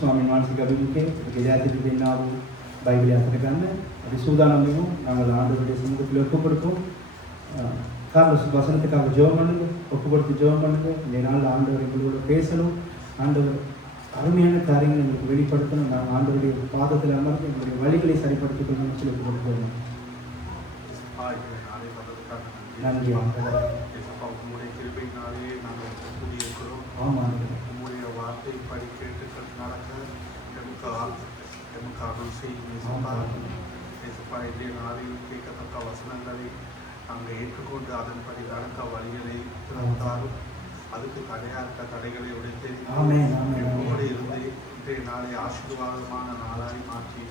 ස්වාමීන් වහන්සේගේ අභිමුඛයේ ගෙදරදී දෙන්නා වූ බයිබලය අතට ගන්න අපි සූදානම් වෙමු. நாங்கள் ஆண்டவருடைய சமூகத்தில் ஒப்பு கொடுப்போம். கார்லஸ் வசனத்துக்காக ஜெபம் பண்ணுங்க, ஒப்பு கொடுத்து ஜெபம் பண்ணுங்க. இந்த நாள் ஆண்டவர் எங்களோட பேசணும். ஆண்டவர் அருமையான காரியங்களை எங்களுக்கு வெளிப்படுத்தணும். நாங்கள் ஆண்டவருடைய பாதத்தில் அமர்ந்து எங்களுடைய வழிகளை சரிப்படுத்திக் கொள்ளணும்னு சொல்லி கொடுப்போம். நன்றி ஆண்டவர். ஆமாம், உங்களுடைய வார்த்தை படி கேட்டு நடக்க எமக்கு அருள் செய்யும். நாளில் கேட்கத்தக்க வசனங்களை நாங்கள் ஏற்றுக்கொண்டு அதன்படி நடக்க வழிகளை திறந்தாலும் அதுக்கு தடையாக இருக்க தடைகளை உடைத்து என்னோடு இருந்து இன்றைய நாளை ஆசீர்வாதமான நாளாய் மாற்றி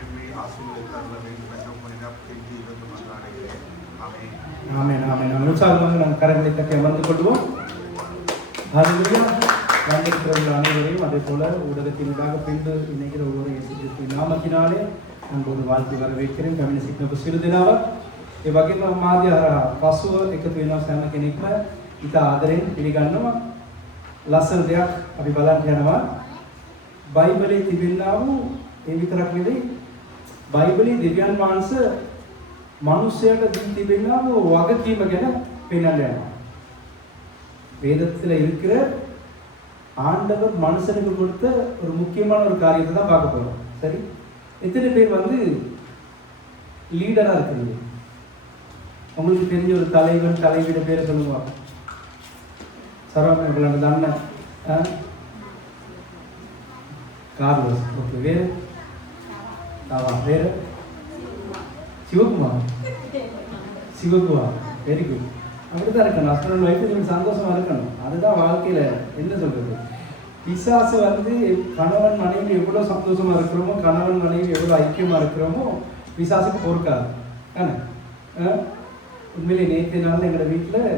என்னை ஆசீர்வதித்து தரல வேண்டும் என்ற மனிதத்தில் இருந்து மன்றாடுகிறேன். ஆமென். ஆமென். ஆமென். நம்ம உற்சாகமாக நாம் கரங்களை தட்டி அமர்ந்து கொள்வோம். ஹல்லேலூயா. வந்திருக்கிறவர்கள் அனைவரையும் அதே போல ஊடகத்தினூடாக பின்பு இணைகிற ஒவ்வொரு இயேசு நாமத்தினாலே අනුබෝධ වාල්ති වරවේකරෙන් කමින සිටින ඔබ සියලු දෙනාව ඒ වගේම මාධ්‍ය හරහා පසුව එකතු වෙනවා සෑම කෙනෙක්ම ඉතා ආදරෙන් පිළිගන්නවා. ලස්සන දෙයක් අපි බලන්න යනවා. බයිබලයේ තිබෙනා වූ ඒ විතරක් නෙවෙයි, බයිබලයේ දෙවියන් වහන්සේ මනුස්සයට දී තිබෙනා වූ වගකීම ගැන පෙන්නන්න යනවා. வேதத்தில் இருக்கிற ஆண்டவர் மனுஷனுக்கு கொடுத்த ஒரு முக்கியமான ஒரு காரியத்தை தான் பார்க்க போறோம். சரி, எத்தனை பேர் வந்து லீடராக இருக்கிறீங்க? உங்களுக்கு தெரிஞ்ச ஒரு தலைவன் தலைவியோட பேரை சொல்லுவாங்க. சரவணன் அண்ணன் கார்லோஸ். ஓகே, வேறு வேறு சிவகுமார். Sivakumar, very good. அப்படிதான் இருக்கணும். ஹஸ்பண்ட் ஒய்ஃபு நீங்கள் சந்தோஷமா இருக்கணும். அதுதான் வாழ்க்கையில் என்ன சொல்றது. பிசாசு வந்து கணவன் மனைவி எவ்வளோ சந்தோஷமா இருக்கிறோமோ, கணவன் மனைவி எவ்வளோ ஐக்கியமா இருக்கிறோமோ பிசாசுக்கு பொறுக்காது தானே. உண்மையிலே நேற்று நாள் எங்களோட வீட்டில்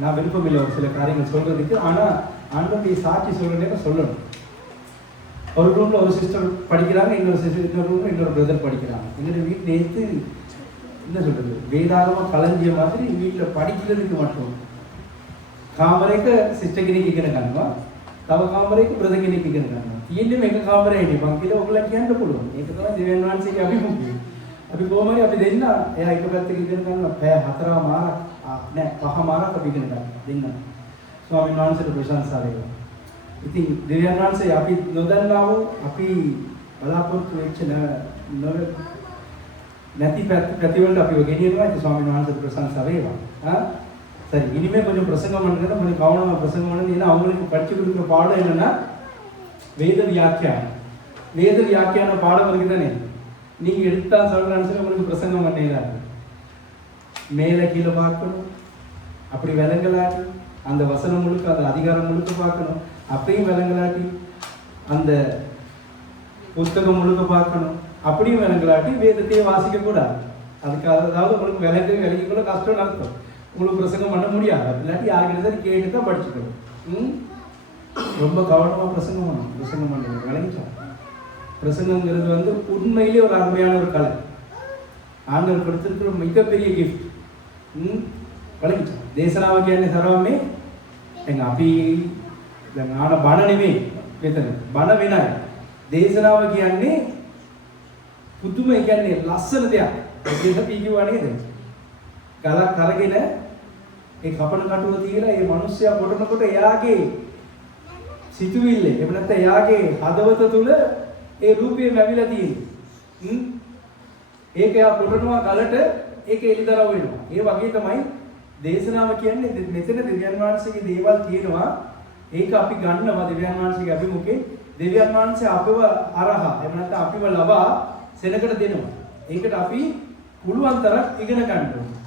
நான் விருப்பம் இல்லை ஒரு சில காரியங்கள் சொல்றதுக்கு. ஆனால் ஆண்டவருடைய சாட்சி சொல்ற நேரம் சொல்லணும். ஒரு ரூம்ல ஒரு சிஸ்டர் படிக்கிறாங்க, இன்னொரு ரூம்ல இன்னொரு பிரதர் படிக்கிறாங்க. எங்களோட வீட்டு நேற்று என்ன சொல்றது, வேதாகமாக கலஞ்சிய மாதிரி வீட்டில் படிக்கிறதுக்கு மட்டும் කාමරයක සිස්ටර් කෙනෙක් ඉගෙන ගන්නවා, තව කාමරයක බ්‍රදර් කෙනෙක් ඉගෙන ගන්නවා. තියෙන්නේ මේක කාමරේ ඉඳන් කියලා ඔයගොල්ලෝ කියන්න පුළුවන්. ඒක තමයි දෙවියන් වහන්සේගේ අභිමුඛය. අපි කොහොම හරි අපි දෙන්න එයා එක පැත්තක ඉගෙන ගන්නවා. පැය 4 මාරක් නෑ 5 මාරක් අපි ඉගෙන ගන්නවා දෙන්න. ස්වාමීන් වහන්සේට ප්‍රශංසා වේවා. ඉතින් දෙවියන් වහන්සේ අපි නොදන්නා වූ අපි බලාපොරොත්තු වෙච්ච නැති ප්‍රතිවලට අපිව ගෙනියනවා. ඒ ස්වාමීන් වහන්සේට ප්‍රශංසා වේවා. சரி, இனிமேல் கொஞ்சம் பிரசங்கம் பண்ணுறது கொஞ்சம் கவனமாக பிரசங்கம் பண்ணுறது. ஏன்னா அவங்களுக்கு படித்து கொடுக்குற பாடம் என்னென்னா வேத வியாக்கியானம். வேத வியாக்கியான பாடம் இருக்குது தானே. நீங்கள் எடுத்தா சொல்கிறான்னு சொல்லி உங்களுக்கு பிரசங்கம் பண்ணேதான் மேலே கீழே பார்க்கணும், அப்படி விலங்கலாட்டி அந்த வசனம் முழுக்க அந்த அதிகாரம் முழுக்க பார்க்கணும், அப்பயும் விலங்கலாட்டி அந்த புத்தகம் முழுக்க பார்க்கணும், அப்படியும் விலங்கலாட்டி வேதத்தையே வாசிக்கக்கூடாது. அதுக்காக அதாவது உங்களுக்கு விலங்கிக்குள்ள கஷ்டம் அர்த்தம். உங்களுக்கு பிரசங்கம் பண்ண முடியாது. இல்லாட்டி யாருக்கிட்ட தான் கேட்டு தான் படிச்சுக்கணும். ரொம்ப கவனமாக பிரசங்கம் பண்ணணும். பிரசங்கம் பண்ணுறது விளங்கிச்சா. பிரசங்கங்கிறது வந்து உண்மையிலே ஒரு அருமையான ஒரு கலை. ஆண்டவர் கொடுத்துருக்கிற மிகப்பெரிய கிஃப்ட். விளங்கிச்சா. දේශනාව කියන්නේ සරවන්නේ දැන් අපි දැන් ආන බණ නෙමෙයි මෙතන. බණ වෙනයි. දේශනාව කියන්නේ පුදුම, කියන්නේ ලස්සන දෙයක්. ඒක පිළිගුවා නේද? ගලක් අරගෙන ඒ කපන කටුව තියලා ඒ මිනිස්සයා පොඩනකොට එයාගේ සිතුවිල්ල එහෙම නැත්නම් එයාගේ හදවත තුල ඒ රූපය ලැබිලා තියෙන්නේ. ඒක එයා පොඩනවා ගලට, ඒක එලිදරව් වෙනවා. ඒ වගේ තමයි දේශනාව කියන්නේ. මෙතන දෙවියන් වහන්සේගේ දේවල් තියෙනවා. ඒක අපි ගන්නවා දෙවියන් වහන්සේගේ අභිමුඛේ. දෙවියන් වහන්සේ අපව අරහා එහෙම නැත්නම් අපිව ලබා සෙනකට දෙනවා. ඒකට අපි පුළුවන් තරම් ඉගෙන ගන්න ඕනේ.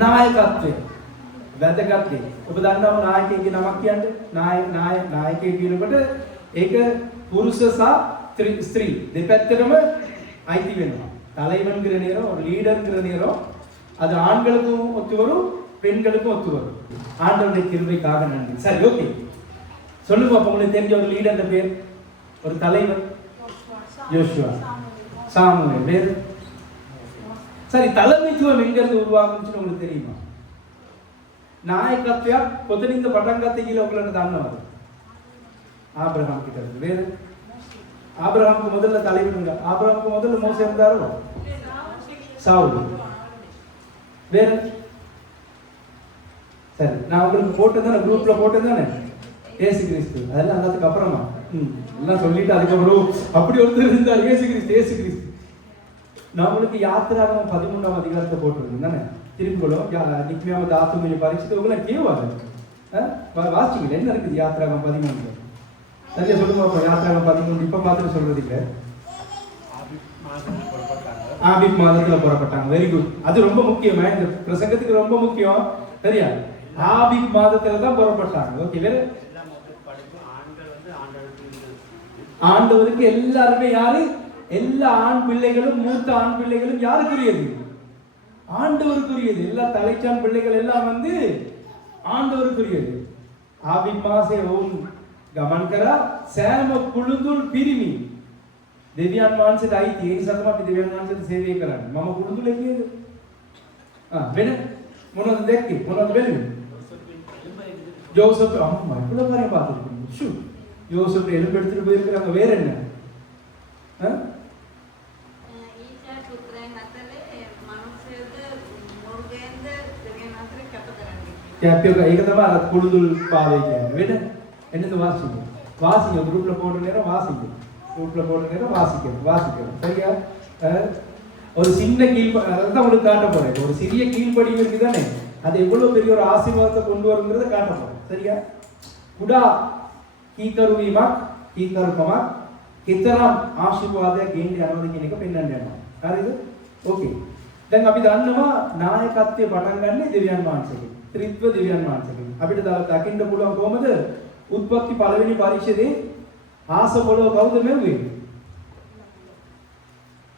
නායකත්වය වැදගත් දෙයක්. ඔබ දන්නව නායකයෙක්ගේ නමක් කියන්නේ? නායකයෙක් කියනකොට ඒක පුරුෂ සහ ස්ත්‍රී දෙපැත්තටම අයිති වෙනවා. தலைவன்கிற நேரம், ஒரு லீடர்ங்கிற நேரம், அது ஆண்களுக்கும் ஒத்து வரும், பெண்களுக்கும் ஒத்து வரும். ஆண்டவருடைய கிருபைக்காக நன்றி. சரி, ஓகே, சொல்லுங்க அப்ப உங்களுக்கு தெரிஞ்ச ஒரு லீடர் பேர், ஒரு தலைவர். யோசுவா, சாமுவேல். வேறு? சரி, தலைமைத்துவம் எங்கிருந்து உருவாகும்னு உங்களுக்கு தெரியுமா? நாயකත්වයක් කොතනින්ද පටන් ගත්තේ කියලා ඔයගලන්ට දන්නවද? ஆபிரகாம் கிட்ட இருந்து. வேற ஆபிரகாமுக்கு முதல்ல தலைவர் இருந்தா, ஆபிரகாமுக்கு முதல்ல மோசே இருந்தாரோ, சவுல். வேற சரி, நான் உங்களுக்கு போட்டேன் குரூப்ல போட்டேன் தானே, ஏசு கிறிஸ்து. அதெல்லாம் அதுக்கு அப்புறமா எல்லாம் சொல்லிட்டு அதுக்கப்புறம் அப்படி ஒருத்தர் இருந்தார், ஏசு கிறிஸ்து. ஏசு கிறிஸ்து நான் உங்களுக்கு யாத்திராகமம் 13ஆம் அதிகாரத்தை போட்டிருக்கேன் தானே, திருப்பிகளும் நிக்மியாவது ஆத்துமையை பரிசுத்து உங்களை கேவாது வாசிக்கல. என்ன இருக்குது யாத்திராகம் 13? சரியா சொல்லுங்க. யாத்திராகம் 13 இப்ப பார்த்துட்டு சொல்றது இல்ல. ஆபிப் மாதத்துல புறப்பட்டாங்க. Very good. அது ரொம்ப முக்கியமா, இந்த பிரசங்கத்துக்கு ரொம்ப முக்கியம். சரியா, ஆபிப் மாதத்துல தான் புறப்பட்டாங்க. ஓகே. வேற ஆண்டவருக்கு எல்லாருமே யாரு? எல்லா ஆண் பிள்ளைகளும், மூத்த ஆண் பிள்ளைகளும் யாருக்குரியது? ஆண்டவருக்குரியது. எல்லா தலைச்சான் பிள்ளைகள் எல்லாம் வந்து ආණ්ඩවරුකුරියද ආවිමාසේ වුන් ගමන් කරා සෑම කුළුඳුල් පිරිමි දෙවියන් වහන්සේට අයිති. ඒ නිසා තමයි අපි දෙවියන් වහන්සේට සේවය කරන්නේ. මම කුළුඳුලේ කියද? වෙන මොනවද දැක්කේ? මොනවද බැලුවේ? ஜோசப். அம்மா இவ்வளவு காரியம் பார்த்துருக்கீங்க. ஷூ, ஜோசப் எலும்பு எடுத்துட்டு போயிருக்கிறாங்க. வேற என்ன? ඒක තමයි අර කුළුදුල් පාවේ කියන්නේ. වෙන என்னது வாசிங்க. வாசிங்க குரூப்ல போடுற நேரம் வாசிங்க. குரூப்ல போடுற நேரம் வாசிக்கணும். சரியா? ஒரு சின்ன அதான் உங்களுக்கு காட்ட போறேன். ஒரு சிறிய கீழ்ப்படி இருக்கு தானே, அது எவ்வளவு பெரிய ஒரு ஆசீர்வாதத்தை கொண்டு வருங்கிறத காட்ட போறேன். சரியா? කුඩා කීකරුවීමක් කීකරුකමක් කිතරම් ආශිර්වාදයක් ගෙන්න යනවද කියන එක පෙන්වන්න යනවා. හරිද? ඕකේ. දැන් අපි දන්නවා නායකත්වයේ පටන් ගන්න දෙවියන් වහන්සේගෙන්. ත්‍රිත්ව දෙවියන් වහන්සේගෙන්. අපිට දකින්න පුළුවන් කොහමද? උත්පත්ති පළවෙනි පරිච්ඡේදයේ ආස පොළව කවුද මෙව්වේ?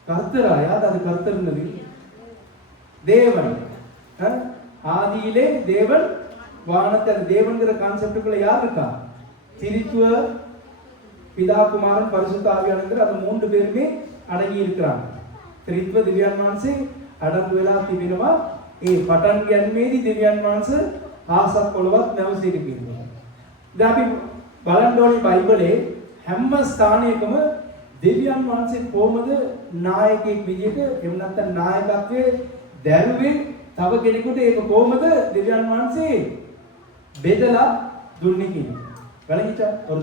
கர்த்தரா? யார் அது கர்த்தர்னது? தேவன். ஆதியிலே தேவன் வானத்தை, அந்த தேவன்கிற கான்செப்டுக்குள்ள யார் இருக்கா? திரித்துவ பிதா குமாரன் பரிசுத்த ஆவியானவர், அந்த மூன்று பேருமே அடங்கி இருக்கிறாங்க. திரித்துவ දිව්‍යන් වහන්සේ අඩංගු වෙලා තිබෙනවා. ඒ පටන් ගැනීමේදී දිව්‍යන් වහන්සේ ආසක් පොළවත් නැවසීට කියනවා. දැන් අපි බලන්න ඕනේ බයිබලයේ හැම ස්ථානයකම දෙවියන් වහන්සේ කොහොමද නායකයෙක් විදිහට එහෙම නැත්නම් නායකත්වයේ දැරුවේ තව කෙනෙකුට ඒක කොහොමද දෙවියන් වහන්සේ பெதலா துன்னிக்கு விளங்கிச்சா? ஒரு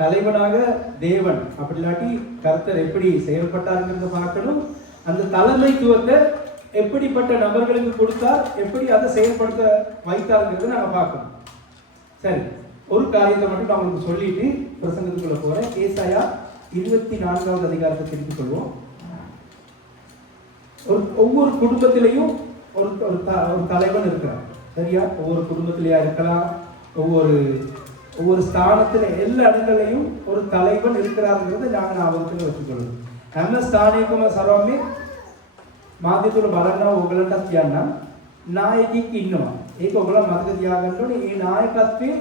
தலைவனாக தேவன் அப்படி இல்லாட்டி கர்த்தர் எப்படி செயல்பட்டாருங்கிறத பார்க்கணும். அந்த தலைமைத்துவத்தை எப்படிப்பட்ட நபர்களுக்கு கொடுத்தார், எப்படி அதை செயல்படுத்த வைத்தாருங்கிறத நாங்கள் பார்க்கணும். சரி, ஒரு காரியத்தை மட்டும் நான் உங்களுக்கு சொல்லிட்டு பிரசங்கத்துக்குள்ள போறேன். ஏசாயா 24வது அதிகாரத்தை திருப்பிக் கொள்வோம். ஒவ்வொரு குடும்பத்திலையும் ஒரு தலைவன் இருக்கிறார். சரியா? ஒவ்வொரு குடும்பத்திலேயா இருக்கலாம், ஒவ்வொரு ஸ்தானத்துல எல்லா இடங்களையும் ஒரு தலைவன் இருக்கிறாருங்கிறத நாங்கள் ஞாபகத்தில் வச்சுக்கொள்ளணும். හැම ස්ථානයකම සරවන්නේ මාධ්‍ය තුල බලනවා ඕගලන්ටත් කියන්නම් නායකයෙක් ඉන්නවා. ඒක ඔයගොල්ලෝ මතක තියාගන්න ඕනේ. මේ නායකත්වයේ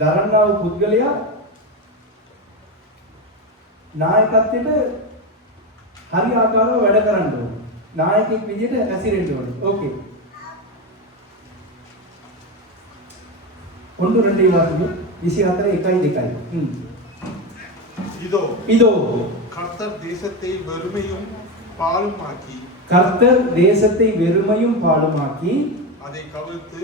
දරන්නා වූ පුද්ගලයා නායකත්වයට හරි ආකාරව වැඩ කරන්න ඕනේ. නායකයෙක් විදිහට හැසිරෙන්න ඕනේ. ඕකේ. 1-2 வாசிங்க. 24:1-2. இதோ கர்த்தர் தேசத்தை வெறுமையும் பாழுமாக்கி அதை கவிழ்த்து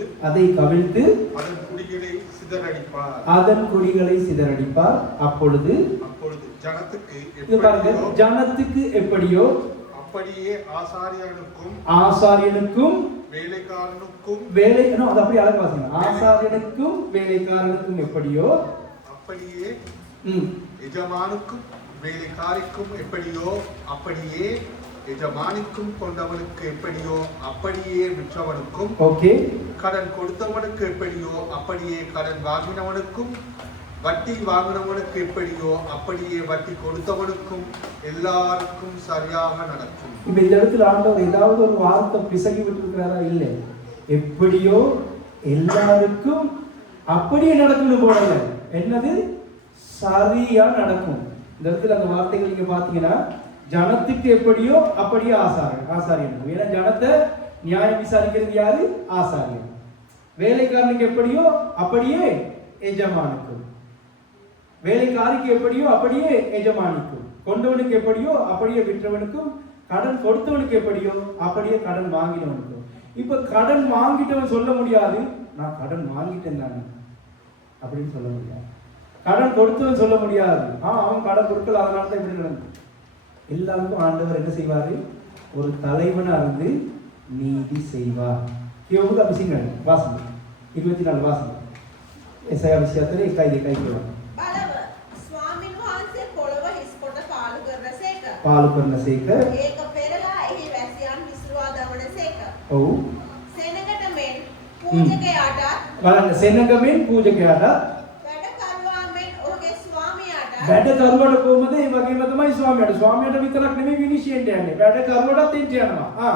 அதன் குடிகளை சிதறடிப்பார். அப்பொழுது ஜனத்துக்கு எப்படியோ அப்படியே ஆசாரியனுக்கும் வேலைக்காரனுக்கும் அது அப்படியே அழகா வாசிங்க. ஆசாரியனுக்கும் வேலைக்காரனுக்கும் எப்படியோ அப்படியே எஜமானுக்கும் வேலைக்காரிக்கும் எப்படியோ அப்படியே எஜமானிக்கும் கொண்டவனுக்கு எப்படியோ அப்படியே விற்றவனுக்கும் ஓகே கடன் கொடுத்தவனுக்கு எப்படியோ அப்படியே கடன் வாங்கினவனுக்கும் வட்டி வாங்கினவனுக்கு எப்படியோ அப்படியே வட்டி கொடுத்தவனுக்கும் எல்லாருக்கும் சரியாக நடக்கும். இப்ப இந்த இடத்துல ஆண்டவர் ஏதாவது ஒரு வார்த்தை பிசகி விட்டுருக்கிறாரா? இல்லை. எப்படியோ எல்லாருக்கும் அப்படியே நடக்கும்னு போடல. என்னது? சரியா நடக்கும். இந்த இடத்துல அந்த வார்த்தைகள் நீங்க பாத்தீங்கன்னா ஜனத்துக்கு எப்படியோ அப்படியே ஆசாரியன். ஏன்னா ஜனத்தை நியாயம் விசாரிக்கிறது யாரு? ஆசாரியன். வேலைக்காரனுக்கு எப்படியோ அப்படியே எஜமானுக்கு. வேலைக்காரிக்கு எப்படியோ அப்படியே எஜமானிக்கும், கொண்டவனுக்கு எப்படியோ அப்படியே விற்றவனுக்கும், கடன் கொடுத்தவனுக்கு எப்படியோ அப்படியே கடன் வாங்கினவனுக்கும். இப்ப கடன் வாங்கிட்டவன் சொல்ல முடியாது நான் கடன் வாங்கிட்டேன் தானே அப்படின்னு சொல்ல முடியாது. கடன் கொடுத்தவன் சொல்ல முடியாது அவன் கடன் கொடுக்கல அதனால தான் இப்படி நடந்தது. எல்லாருக்கும் ஆண்டவர் என்ன செய்வாரு? ஒரு தலைவனா இருந்து நீதி செய்வார். யோபு அபிஷேகம் வாசனை 24 வாசனை එසයා 24 1 2 බලව ස්වාමින් වහන්සේ පොළව හිස් කොට පාළු කරනසේක. පාළු කරනසේක. ඒක පෙරලා එහි වැසියන් විසිරුවා දමනසේක. ඔව්. සෙනඟට මෙන් පූජකයාටත් බලන්න සෙනඟ මෙන් පූජකයාටත් වැඩකරුවා මෙන් ඔහුගේ ස්වාමියාටත් වැඩකරුවට කොහොමද? ඒ වගේම තමයි ස්වාමියාට. ස්වාමියාට විතරක් නෙමෙයි විනිශ්චයෙන් යන්නේ. වැඩකරුවටත් එන්න යනවා.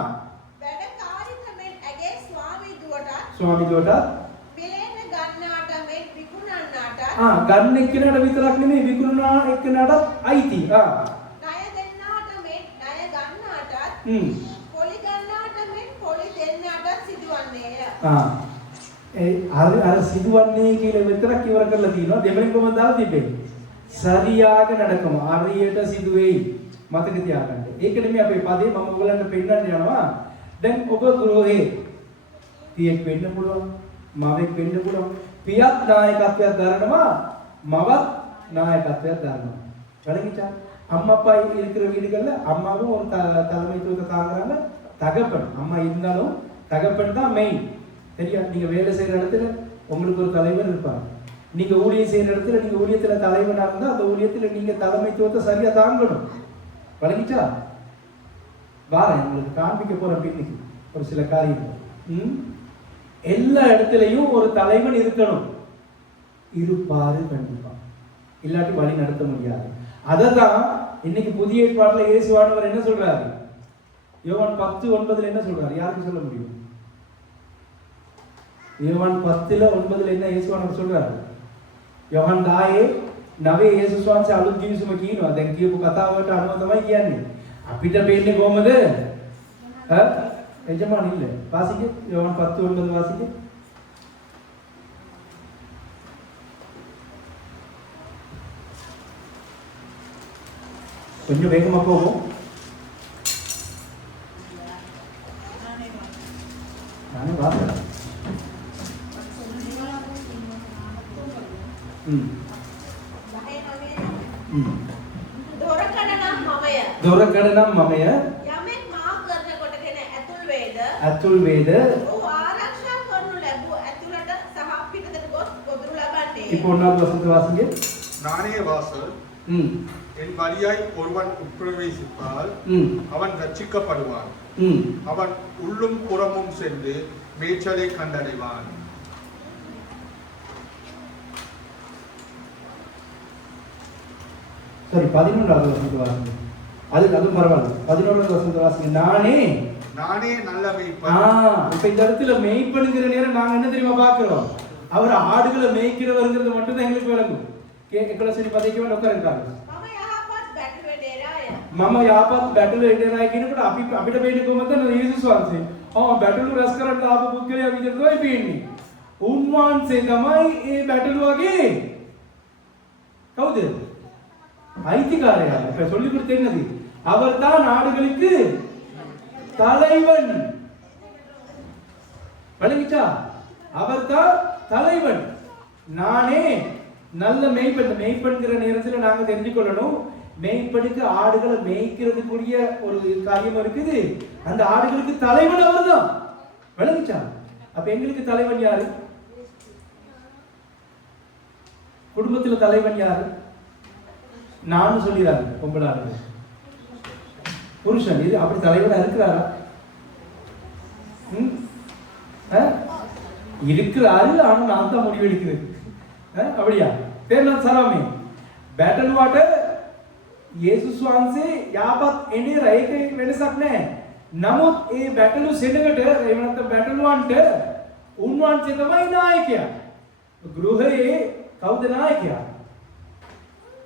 වැඩකාරිත මෙන් ඇගේ ස්වාමී දුවටත් ස්වාමී දුවටත් ගන්න එක්කෙනාට විතරක් නෙමෙයි විකුණනා එක්කෙනාටත් අයිති. ණය දෙන්නාට මෙන් ණය ගන්නාටත් පොලි ගන්නාට මෙන් පොලි දෙන්නාටත් සිදුවන්නේය. අර සිදුවන්නේ කියලා විතරක් ඉවර කරලා තියෙනවා. දෙවෙනි කොහොමද දාලා තිබෙන්නේ? සරියාග නඩකම හරියට සිදුවේයි. මතක තියාගන්න. ඒක නෙමෙයි අපේ පදේ මම ඔයගලන්ට පෙන්නන්න යනවා. දැන් ඔබ ගෘහේ පියෙක් වෙන්න පුළුවන්, මවෙක් වෙන්න පුළුවන්. පියත් නායකත්වයක් දරනවා, මවත් නායකත්වයක් දරනවා. விளங்கிச்சா? அம்மா அப்பா இருக்கிற வீடுகள்ல அம்மாவும் ஒரு தலைமைத்துவத்தை தாங்குறாங்க, தகப்பன் அம்மா இருந்தாலும் தகப்பன் தான் மெயின். சரியா? நீங்க வேலை செய்யற இடத்துல உங்களுக்கு ஒரு தலைவர் இருப்பாங்க. நீங்க ஊழியம் செய்யற இடத்துல நீங்க ஊழியத்துல தலைவனா இருந்தா அந்த ஊழியத்துல நீங்க தலைமைத்துவத்தை சரியா தாங்கணும். விளங்கிச்சா? வாரேன் உங்களுக்கு காண்பிக்க போற பின்னுக்கு ஒரு சில காரியங்கள். எல்லா இடத்துலையும் ஒரு தலைவன் இருக்கணும், இருப்பாரு கண்டிப்பா, இல்லாட்டி வழி நடத்த முடியாது. அததான் இன்னைக்கு புதிய ஏற்பாட்டுல இயேசுவானவர் என்ன சொல்றாரு? யோவான் 10:9 என்ன சொல்றாரு? யாருக்கு சொல்ல முடியும்? யோவான் 10:9 என்ன இயேசுவானவர் சொல்றாரு? யோவான் 10:9 යේසුස් වහන්සේ අලුත් ජීවිසම කියනවා. දැන් කියපු කතාවට අනුව තමයි කියන්නේ. අපිට වෙන්නේ කොහමද? எஜமான் இல்லை. வாசிக்க யோவான் 10:9 வாசிக்க. கொஞ்சம் வேகமா போகும். நானே வாசிக்கிறேன். දොරකඩනම් මමය අතුල් වේද ආරක්ෂා කරනු ලැබුව ඇතුළට සහ පිටතට ගොස් ගොදුරු ලබන්නේ. இப்போ ஒன்றாவது வசனத்தை வாசிங்க. நானே வாசல், என் வழியாய் ஒருவன் உட்பிரவேசித்தால் அவன் ரட்சிக்கப்படுவான். அவன் உள்ளும் புறமும் சென்று மேய்ச்சலை கண்டடைவான். சரி, 11வது வசனத்தை வாசிங்க. அதுவும் பரவாயில்ல. 11வது வசனத்தை வாசிங்க. நானே நல்ல மேய்ப்பன். இப்ப இந்த இடத்துல மேய்ப்பனுங்கிற நேரம் நாங்க என்ன தெரியுமா பாக்குறோம்? அவர் ஆடுகளை மேய்க்கிறவர்ங்கிறது மட்டும் தான் எங்களுக்கு விளங்கும். கேட்கல சரி பதைக்கு வேலை உட்காருக்காங்க. මම යාපත් බැටළු එඩරයි කියනකොට අපිට පේන්නේ කොහොමද? යේසුස් වහන්සේ. බැටළු රැස් කරන්න ආපු පුද්ගලයා විදිහට තමයි පේන්නේ. උන්වහන්සේ තමයි ඒ බැටළුවගේ කවුද? ஐத்திகாரையா? இப்ப சொல்லி கொடுத்த என்னது? அவர் தான் நாடுகளுக்கு தலைவன். விளங்கிச்சா? அவர் தான் தலைவன். நானே நல்ல மேய்ப்பன். மேய்ப்பன்கிற நேரத்தில் நாங்க தெரிஞ்சுக்கொள்ளணும், மேய்ப்பனுக்கு ஆடுகளை மேய்க்கிறதுக்குரிய ஒரு காரியம் இருக்குது. அந்த ஆடுகளுக்கு தலைவன் அவர் தான். விளங்கிச்சா? அப்ப எங்களுக்கு தலைவன் யாரு? குடும்பத்தில் தலைவன் யாரு? நான் சொல்லிடுறாரு பொம்பளாரு புருஷன். இது அப்படி தலைவனா இருக்கிறாரா? இருக்கிறாரு, ஆனா நான் தான் முடிவு எடுக்கிறேன். அப்படியா? தேர்லாம் சராமே බැටළුවට යේසුස් වහන්සේ යාපත් එන්නේ රේක වෙනසක් නැහැ. නමුත් ඒ බැටළු සෙනඟට එහෙම නැත්නම් බැටළුවන්ට උන්වහන්සේ තමයි නායකයා. ගෘහයේ කවුද නායකයා?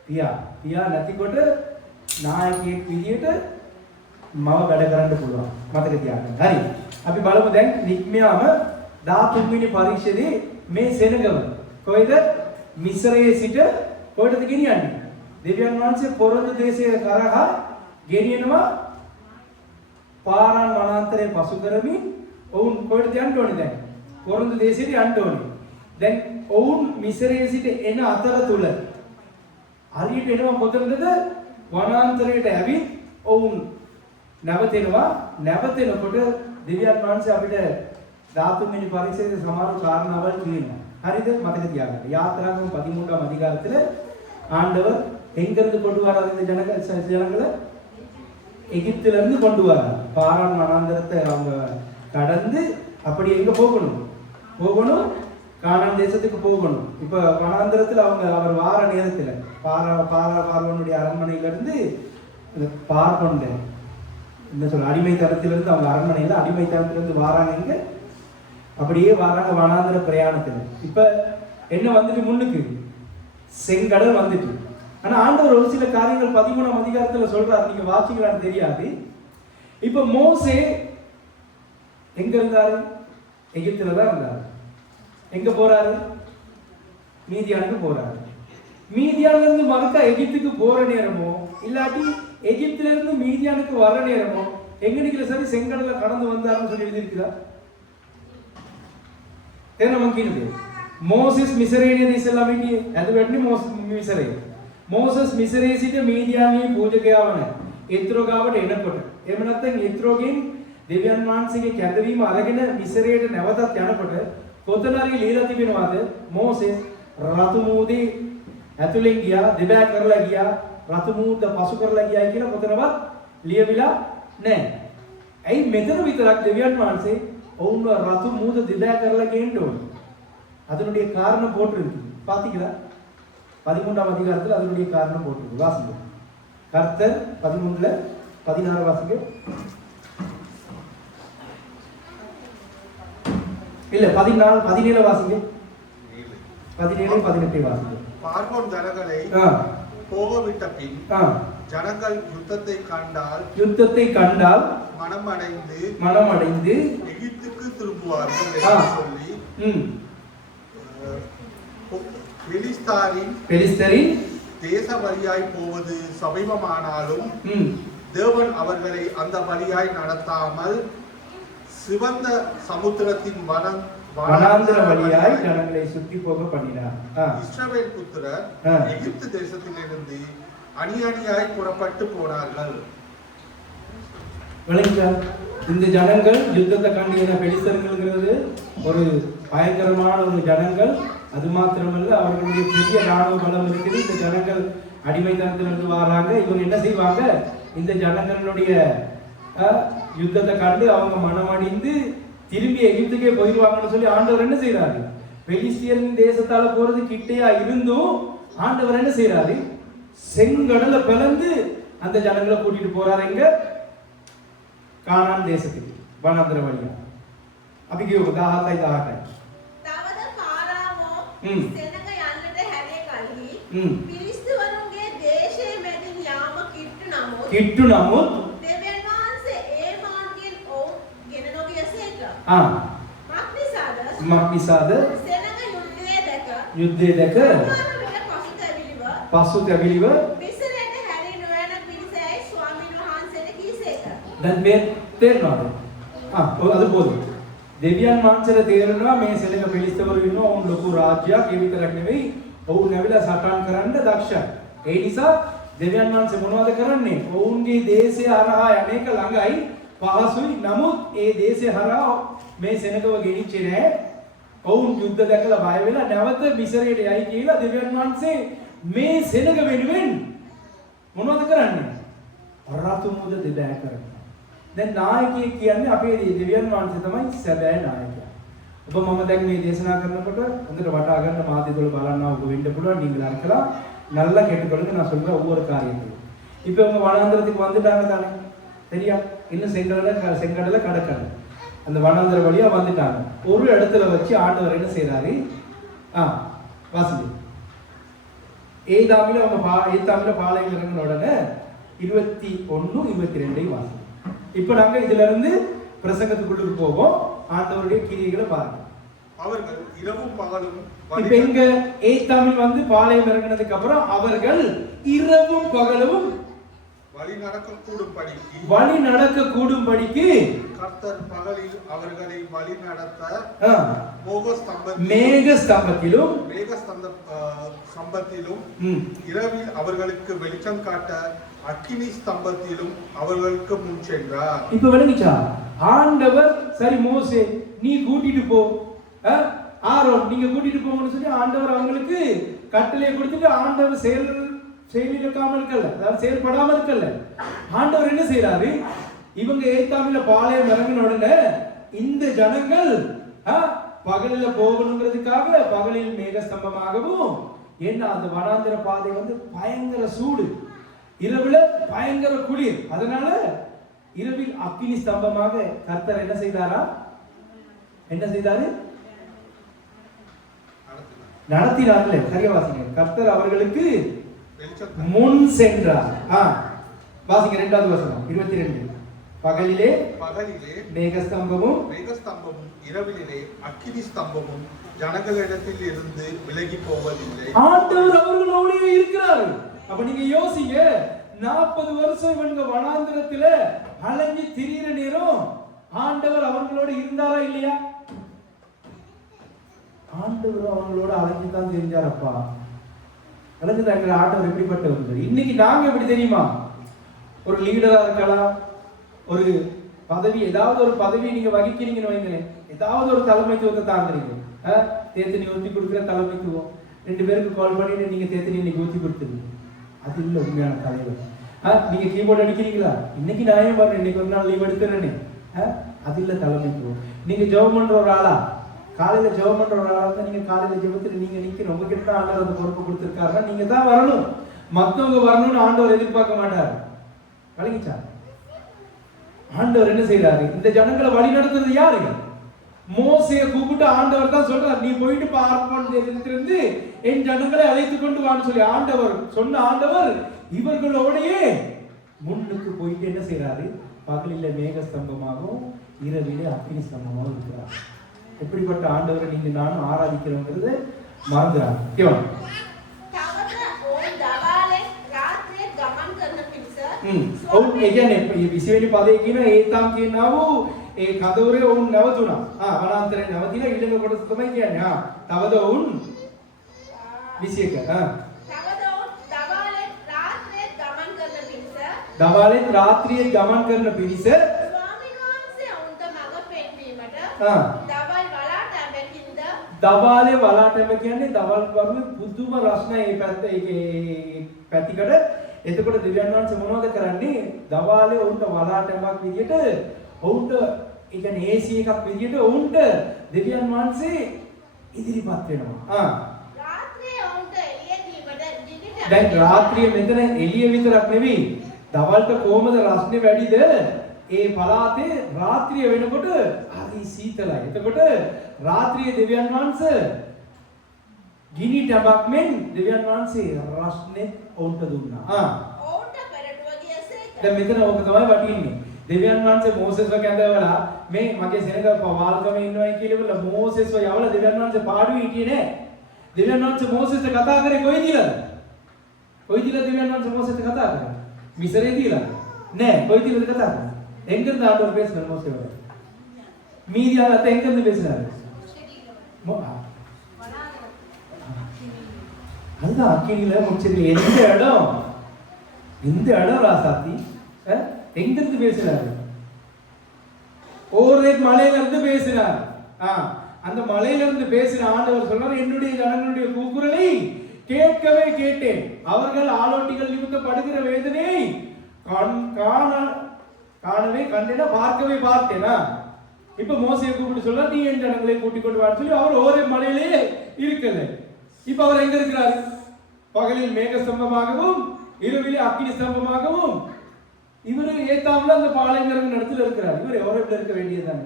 පියා නැතිකොට නායකයෙක් විදියට මම වැඩ කරන්න පුළුවන්. මතක තියාගන්න. හරි. අපි බලමු දැන් නික්මියාම 13 වෙනි පරිච්ඡේදයේ මේ සෙනඟව කොයිද? මිස්රයේ සිට කොහෙටද ගෙනියන්නේ? දෙවියන් වහන්සේ පොරොන්දු දේශයේ කරහා ගෙනියනවා පාරාන් වනාන්තරයේ පසු කරමින් ඔවුන් කොහෙටද යන්න ඕනේ දැන්? පොරොන්දු දේශයට යන්න ඕනේ. දැන් ඔවුන් මිසරයේ සිට එන අතරතුර හරියට එනවා කොතනද? වනාන්තරයට ඇවිත් ඔවුන් නැවතෙනවා. නැවතෙනකොට දෙවියන් වහන්සේ අපිට 13 වෙනි පරිච්ඡේදයේ සමහර කාරණාවල් කියනවා. හරිද? මතක තියාගන්න. யாத்திராகமம் 13ஆம் அதிகாரத்துல ஆண்டவர் எங்கிருந்து கொண்டு வரார் இந்த ஜனங்களை? எகிப்தில இருந்து கொண்டு வரார். பாரான் வனாந்தரத்தை அவங்க கடந்து அப்படி எங்க போகணும்? கானான் தேசத்துக்கு போகணும். இப்ப வனாந்தரத்துல அவர் வார நேரத்துல பார்வோனுடைய அரண்மனையில இருந்து பார்வோண்ட என்ன சொல்ற அடிமைத்தனத்திலிருந்து அவங்க அரண்மனையில அடிமைத்தனத்திலிருந்து வாராங்க. அப்படியே வராங்க வனாந்தர பிரயாணத்துல. இப்ப என்ன வந்துட்டு முன்னுக்கு செங்கடல் வந்துட்டு. ஆனா ஆண்டவர் ஒரு சில காரியங்கள் 13ஆம் அதிகாரத்துல சொல்றாரு, நீங்க வாசிக்கலாம்னு தெரியாது. இப்ப மோசே எங்க இருந்தாரு? எகிப்துல தான் இருந்தாரு. எங்க போறாரு? மீதியானுக்கு போறாரு. மீதியான்ல இருந்து மறுக்கா எகிப்துக்கு போற நேரமோ இல்லாட்டி எகிப்துல இருந்து மீதியானுக்கு வர நேரமோ எங்க நிக்கல சரி செங்கடல கடந்து வந்தாருன்னு சொல்லி எழுதியிருக்குதா? என்ன மங்கினது? மோசஸ் මිසරේනේ ඉස්සෙල්ලා වෙන්නේ ඇද වෙන්නේ මිසරේ. මෝසස් මිසරේ සිට මීදියානයේ පූජකයා වන යෙත්‍රෝ ගාවට එනකොට එහෙම නැත්නම් යෙත්‍රෝගෙන් දෙවියන් වහන්සේගේ කැඳවීම අරගෙන මිසරේට නැවතත් යනකොට කොතනරි লীලා තිබෙනවාද? මෝසස් රතු මූදේ ඇතුලෙන් ගියා, දෙබෑ කරලා ගියා, රතු මූද පසු කරලා ගියා කියලා කොතනවත් ලියවිලා නැහැ. ඇයි මෙතන විතරක් දෙවියන් වහන්සේ ඔවුන්ව රතු මූද දෙබෑ කරලා ගේන්න ඕනේ? அதனுடைய காரணம் போட்டிருக்கு. பாத்தீங்களா? 13ஆம் அதிகாரத்துல அதனுடைய காரணம் போட்டிருக்கு. வாசிங்க. கர்த்தர் 13ல 16 வாசிங்க. இல்ல 14 17 வாசிங்க. 17 18 வாசிங்க. பார்வோன் ஜனங்களை போகவிட்ட பின் ஜனங்கள் யுத்தத்தை கண்டால் மனமடைந்து எகிப்துக்கு திரும்புவார்கள் என்று சொல்லி பெலிஸ்தரின் தேச வழியாய் போவது சமீபமானாலும் தேவன் அவர்களை அந்த வழியாய் நடத்தாமல் சிவந்த சமுத்திரத்தின் வனாந்தர வழியாய் ஜனங்களை சுற்றி போக பண்ணினார். இஸ்ரவேல் புத்திரர் எகிப்து தேசத்திலிருந்து அணியாய் புறப்பட்டு போனார்கள். இந்த ஜனங்கள் யுத்தத்தை கண்டின பெலிஸ்தர்கள்ங்கிறது ஒரு பயங்கரமான ஒரு ஜனங்கள். அது மாத்திரமல்ல, அவர்களுடைய பெரிய ராணுவ பலம் இருக்குது. இந்த ஜனங்கள் அடிமைத்தனத்திலிருந்து வராங்க. இவங்க என்ன செய்வாங்க? இந்த ஜனங்களுடைய யுத்தத்தை கண்டு அவங்க மனமடிந்து திரும்பி எகிப்துக்கே போயிடுவாங்கன்னு சொல்லி ஆண்டவர் என்ன செய்யறாரு? பெலிஸ்தியரின் தேசத்தால போறது கிட்டையா இருந்தும் ஆண்டவர் என்ன செய்யறாரு? செங்கடலை பிளந்து அந்த ஜனங்களை கூட்டிட்டு போறாரு. எங்க? කානාන් දේශෙට වනාන්තර වලිය. අපි කියමු 17යි 18යි. තවද පාරාවෝ සෙනඟ යන්නට හැරේ කලී පිලිස්තුවරුන්ගේ දේශයේ මැදින් යාම කිට්ටු නමුත් දෙවියන් වහන්සේ ඒ මාර්ගයෙන් ඔවුන් ගෙන නොගියසේක. මක්නිසාද සෙනඟ යුද්ධය දැක පසුතැවිලිව මිසරයට හැරී නොයන පිරිසයි ස්වාමීන් වහන්සේට කීසේක. දැන් මේ තේරෙනවද? அது போதும். දෙවියන් වහන්සේට තේරෙනවා මේ සෙනඟ පිලිස්තවරු ඉන්නවා. ඔවුන් ලොකු රාජ්‍යයක්. ඒ විතරක් නෙවෙයි, ඔවුන් නැවිලා සටන් කරන්න දක්ෂයි. ඒ නිසා දෙවියන් වහන්සේ මොනවද කරන්නේ? ඔවුන්ගේ දේශය හරහා යන්නේක ළඟයි, පහසුයි. නමුත් ඒ දේශය හරහා මේ සෙනඟව ගෙනිච්චේ නැහැ. ඔවුන් යුද්ධ දැකලා බය වෙලා නැවත මිසරයට යයි කියලා දෙවියන් වහන්සේ මේ සෙනඟ වෙනුවෙන් මොනවද කරන්නේ? රතු මුද දෙබෑ කරනවා. දැන් නායකයෙක් කියන්නේ අපේ දෙවියන් වහන්සේ තමයි සැබෑ නායකයා. ඔබ මම දැන් මේ දේශනා කරනකොට හොඳට වටා ගන්න මාධ්‍යවල බලන්න ඔබ වෙන්න පුළුවන්. நீங்க இருக்கலாம். நல்லா கேட்டுக்கொள்ளுங்க. நான் சொல்ற ஒவ்வொரு காரியத்தையும். இப்போ அவங்க வனாந்தரத்துக்கு வந்துட்டாங்க தானே? சரியா? இன்னும் செங்கடல கடக்கல. அந்த வனாந்தர வழியா வந்துட்டாங்க. ஒரு இடத்துல வச்சு ஆண்டவர் என்ன செய்றாரு? வாசிங்க. ஏதாமில பாளையம் இறங்கின உடனே 21 22 வாசிங்க. இப்போ நாங்க இதுல இருந்து பிரசங்கத்துக்குள்ள போவோம். ஆண்டவருடைய கிரியைகளை பாருங்க. அவர்கள் இரவும் பகலும் இப்ப எங்க ஏத்தாமில் வந்து பாளையம் இறங்கினதுக்கு அப்புறம் அவர்கள் இரவும் பகலும் வழி நடக்க கூடும்படிக்கு கர்த்தர் பகலில் அவர்களை வழி நடத்த மேக ஸ்தம்பத்திலும் இரவில் அவர்களுக்கு வெளிச்சம் காட்ட அக்கினி ஸ்தம்பத்திலும் அவர்களுக்கு முன் சென்றார். இப்ப விளங்கிச்சா? ஆண்டவர் சரி மோசே நீ கூட்டிட்டு போ, ஆரோன் நீங்க கூட்டிட்டு போங்கன்னு சொல்லி ஆண்டவர் அவங்களுக்கு கட்டளையை கொடுத்துட்டு ஆண்டவர் செயலிழக்காமல் இருக்கல, அதாவது செயல்படாமல் இருக்கல. ஆண்டவர் என்ன செய்யறாரு? இவங்க ஏத்தாமில பாளையம் இறங்கின உடனே இந்த ஜனங்கள் பகலில போகணுங்கிறதுக்காக பகலில் மேகஸ்தம்பமாகவும், ஏன்னா அந்த வனாந்திர பாதை வந்து பயங்கர சூடு, இரவுல பயங்கர குளிர், அதனால இரவில் அக்கினி ஸ்தம்பமாக கர்த்தர் என்ன செய்தாரா? என்ன செய்தாரு? நடத்தினார்களே. சரியா வாசிங்க. கர்த்தர் அவர்களுக்கு முன் சென்றார். வாசிங்க 2வது வசனம் 22. பகலிலே மேகஸ்தம்பமும் இரவிலே அக்கினி ஸ்தம்பமும் ஜனங்களிடத்தில் இருந்து விலகி போவதில்லை. ஆண்டவர் அவர்களோடு இருக்கிறார். அப்ப நீங்க யோசிங்க, 40 வருஷம் இவங்க வனாந்திரத்துல அலைஞ்சி திரியிற நேரம் ஆண்டவர் அவங்களோட இருந்தாரா இல்லையா? ஆண்டவர் அவங்களோட அலைஞ்சு தான் தெரிஞ்சாரப்பா. அலைஞ்சுதாங்க. ஆண்டவர் எப்படிப்பட்டவர்? இன்னைக்கு நாங்க எப்படி தெரியுமா? ஒரு லீடரா இருக்கலாம், ஒரு பதவி, ஏதாவது ஒரு பதவி நீங்க வகிக்கிறீங்கன்னு வைங்களேன், ஏதாவது ஒரு தலைமைத்துவத்தை தாங்குறீங்க, தேத்தனி ஊற்றி கொடுக்குற தலைமைத்துவம், 2 பேருக்கு கால் பண்ணி நீங்க தேத்தனி இன்னைக்கு ஊற்றி கொடுத்துருங்க, அது இல்லை உண்மையான தலைவர். நீங்க கீபோர்டு அடிக்கிறீங்களா, இன்னைக்கு நான் ஏன் பாருங்க இன்னைக்கு ஒரு நாள் லீவ் எடுத்துறேன்னு, அது இல்லை தலைமைத்துவம். நீங்க ஜெபம் பண்ற ஒரு ஆளா, காலையில ஜெபம் பண்ற ஒரு ஆளா இருந்தா நீங்க காலையில ஜெபத்துல நீங்க நிக்கணும். உங்ககிட்ட தான் ஆண்டவர் அந்த பொறுப்பு கொடுத்திருக்காருன்னா நீங்க தான் வரணும், மத்தவங்க வரணும்னு ஆண்டவர் எதிர்பார்க்க மாட்டார். வழங்கிச்சா? ஆண்டவர் என்ன செய்யறாரு? இந்த ஜனங்களை வழி நடத்துறது யாரு? மோசேயை கூப்பிட்டு ஆண்டவர் தான் சொல்றாரு, நீ போயிட்டு பார்ப்போம் என் ஜனங்களை அழைத்து கொண்டு வான்னு சொல்லி ஆண்டவர் சொன்ன ஆண்டவர் இவர்களோடையே முன்னுக்கு போயிட்டு என்ன செய்யறாரு? பகலில மேகஸ்தம்பமாகவும் இரவிலே அக்கினி ஸ்தம்பமாகவும் இருக்கிறார். எப்படிப்பட்ட ஆண்டவரை நீங்க நானும் ஆராதிக்கிறோங்கிறது மறந்துறாங்க. ඔවුන් කියන්නේ විශේෂ පදේ කියන ඒතම් කියනව ඒ කදවරේ ඔවුන් නැවතුණා. වනාන්තරේ නැවතිලා ඊළඟ කොටස තමයි කියන්නේ. තවද ඔවුන් 21. තවද ඔවුන් දවාලේ රාත්‍රියේ ගමන් කරන පිරිස ස්වාමීන් වහන්සේ ඔවුන්ට මඟ පෙන්වීමට දවල් වලාට බැකින්ද දවාලේ වලාට කියන්නේ දවල් වරුවේ පුදුම රස්නා ඒ පැතිකඩ. එතකොට දෙවියන් වහන්සේ මොනවද කරන්නේ? දවාලේ උන්ට වලාටමක් විදියට උන්ට ඒ කියන්නේ AC එකක් විදියට උන්ට දෙවියන් වහන්සේ ඉදිරිපත් වෙනවා. රාත්‍රියේ උන්ට එළිය දීමට දිගට දැන් රාත්‍රියේ මෙතන එළිය විතරක් නෙවෙයි, දවල්ට කොහමද රස්නේ වැඩිද? ඒ පළාතේ රාත්‍රිය වෙනකොට හරි සීතලයි. එතකොට රාත්‍රියේ දෙවියන් වහන්සේ ගිනි ටබක් මෙන් දෙවියන් වහන්සේ රස්නේ ඔවුන්ට දුන්නා. ඔවුන්ට පෙරටුව ගියසේක. දැන් මෙතන ඕක තමයි වටින්නේ. දෙවියන් වහන්සේ මෝසෙස්ව කැඳවලා මේ මගේ සෙනඟ පවාල්කම ඉන්නවයි කියලා මෝසෙස්ව යවලා දෙවියන් වහන්සේ පාඩුවේ හිටියේ නෑ. දෙවියන් වහන්සේ මෝසෙස්ට කතා කරේ කොයිදීද? කොයිදීද දෙවියන් වහන්සේ මෝසෙස්ට කතා කරේ? මිසරේදීලා? නෑ, කොයිදීද කතා කරේ? எங்கிருந்து ஆண்டவர் பேசினார் மோசேவோட? மீதியால எங்கிருந்து பேசினாரு? அதுதான் அக்கினியில முடிச்சிருக்க. எந்த இடம் ராசாத்தி எங்கிருந்து பேசினாரு? ஒரே மலையில இருந்து பேசினார். அந்த மலையில இருந்து பேசின ஆண்டவர் சொல்றாரு, என்னுடைய ஜனங்களுடைய கூக்குரலை கேட்கவே கேட்டேன், அவர்கள் ஆலோட்டிகள் நிமித்தப்படுகிற வேதனையை காணவே கண்டேனா, பார்க்கவே பார்த்தேனா. இப்ப மோசையை கூப்பிட்டு சொல்ல, நீ என் ஜனங்களை கூட்டிக் கொண்டு வான்னு சொல்லி அவர் ஒரே மலையிலே இருக்கல. இப்ப அவர் எங்க இருக்கிறார்? பகலில் மேக ஸ்தம்பமாகவும் இரவிலே அக்கினி ஸ்தம்பமாகவும் இவரு ஏத்தாமல அந்த பாளையங்கரங்க இடத்துல இருக்கிறார். இவர் எவ்வளவு இருக்க வேண்டியதுதானே?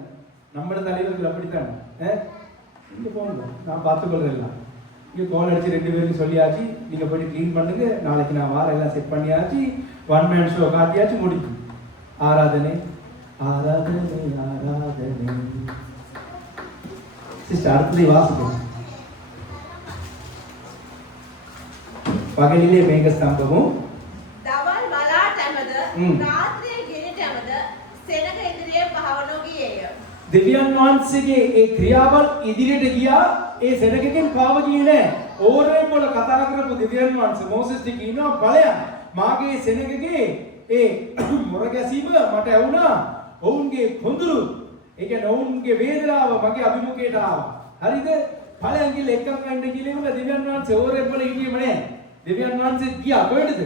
நம்மளோட தலைவர்கள் அப்படித்தானே. இங்க போங்க, நான் பார்த்துக்கொள்ளலாம். இங்க கால் அடிச்சு 2 பேருக்கு சொல்லியாச்சு, நீங்க போய் கிளீன் பண்ணுங்க, நாளைக்கு நான் வார எல்லாம் செட் பண்ணியாச்சு, 1 மேன் ஷோ காட்டியாச்சு, முடிக்கும். ஆராதனை ஆராதனை ஆராதனை. சிஸ்டர் அடுத்ததை வாசிப்போம். பகலிலே மேக ஸ்தம்பமும் දවල් මලාට ඇමද ம். රාත්‍රියේ ගෙනට ඇමද සෙනග ඉදිරියේ පහවනු ගියේය. දෙවියන් වහන්සේගේ ඒ ක්‍රියාවල් ඉදිරියට ගියා. ඒ සෙනගකින් පාව ගියේ නෑ. ඕරේ වල කතා කරපු දෙවියන් වහන්සේ මොසෙස්ට කියනවා බලයන් මාගේ සෙනගගේ ඒ මොර ගැසීම මට ඇවුනා. ඔවුන්ගේ කොඳුරු ඒ කියන්නේ ඔවුන්ගේ වේදනාව මගේ අභිමුඛයට ආවා. හරිද? බලයන් කියලා එකක් වෙන්න කියලා දෙවියන් වහන්සේ ඕරේ වල හිටියේම නෑ. දෙවියන් වහන්සේ ගියා කොහෙටද?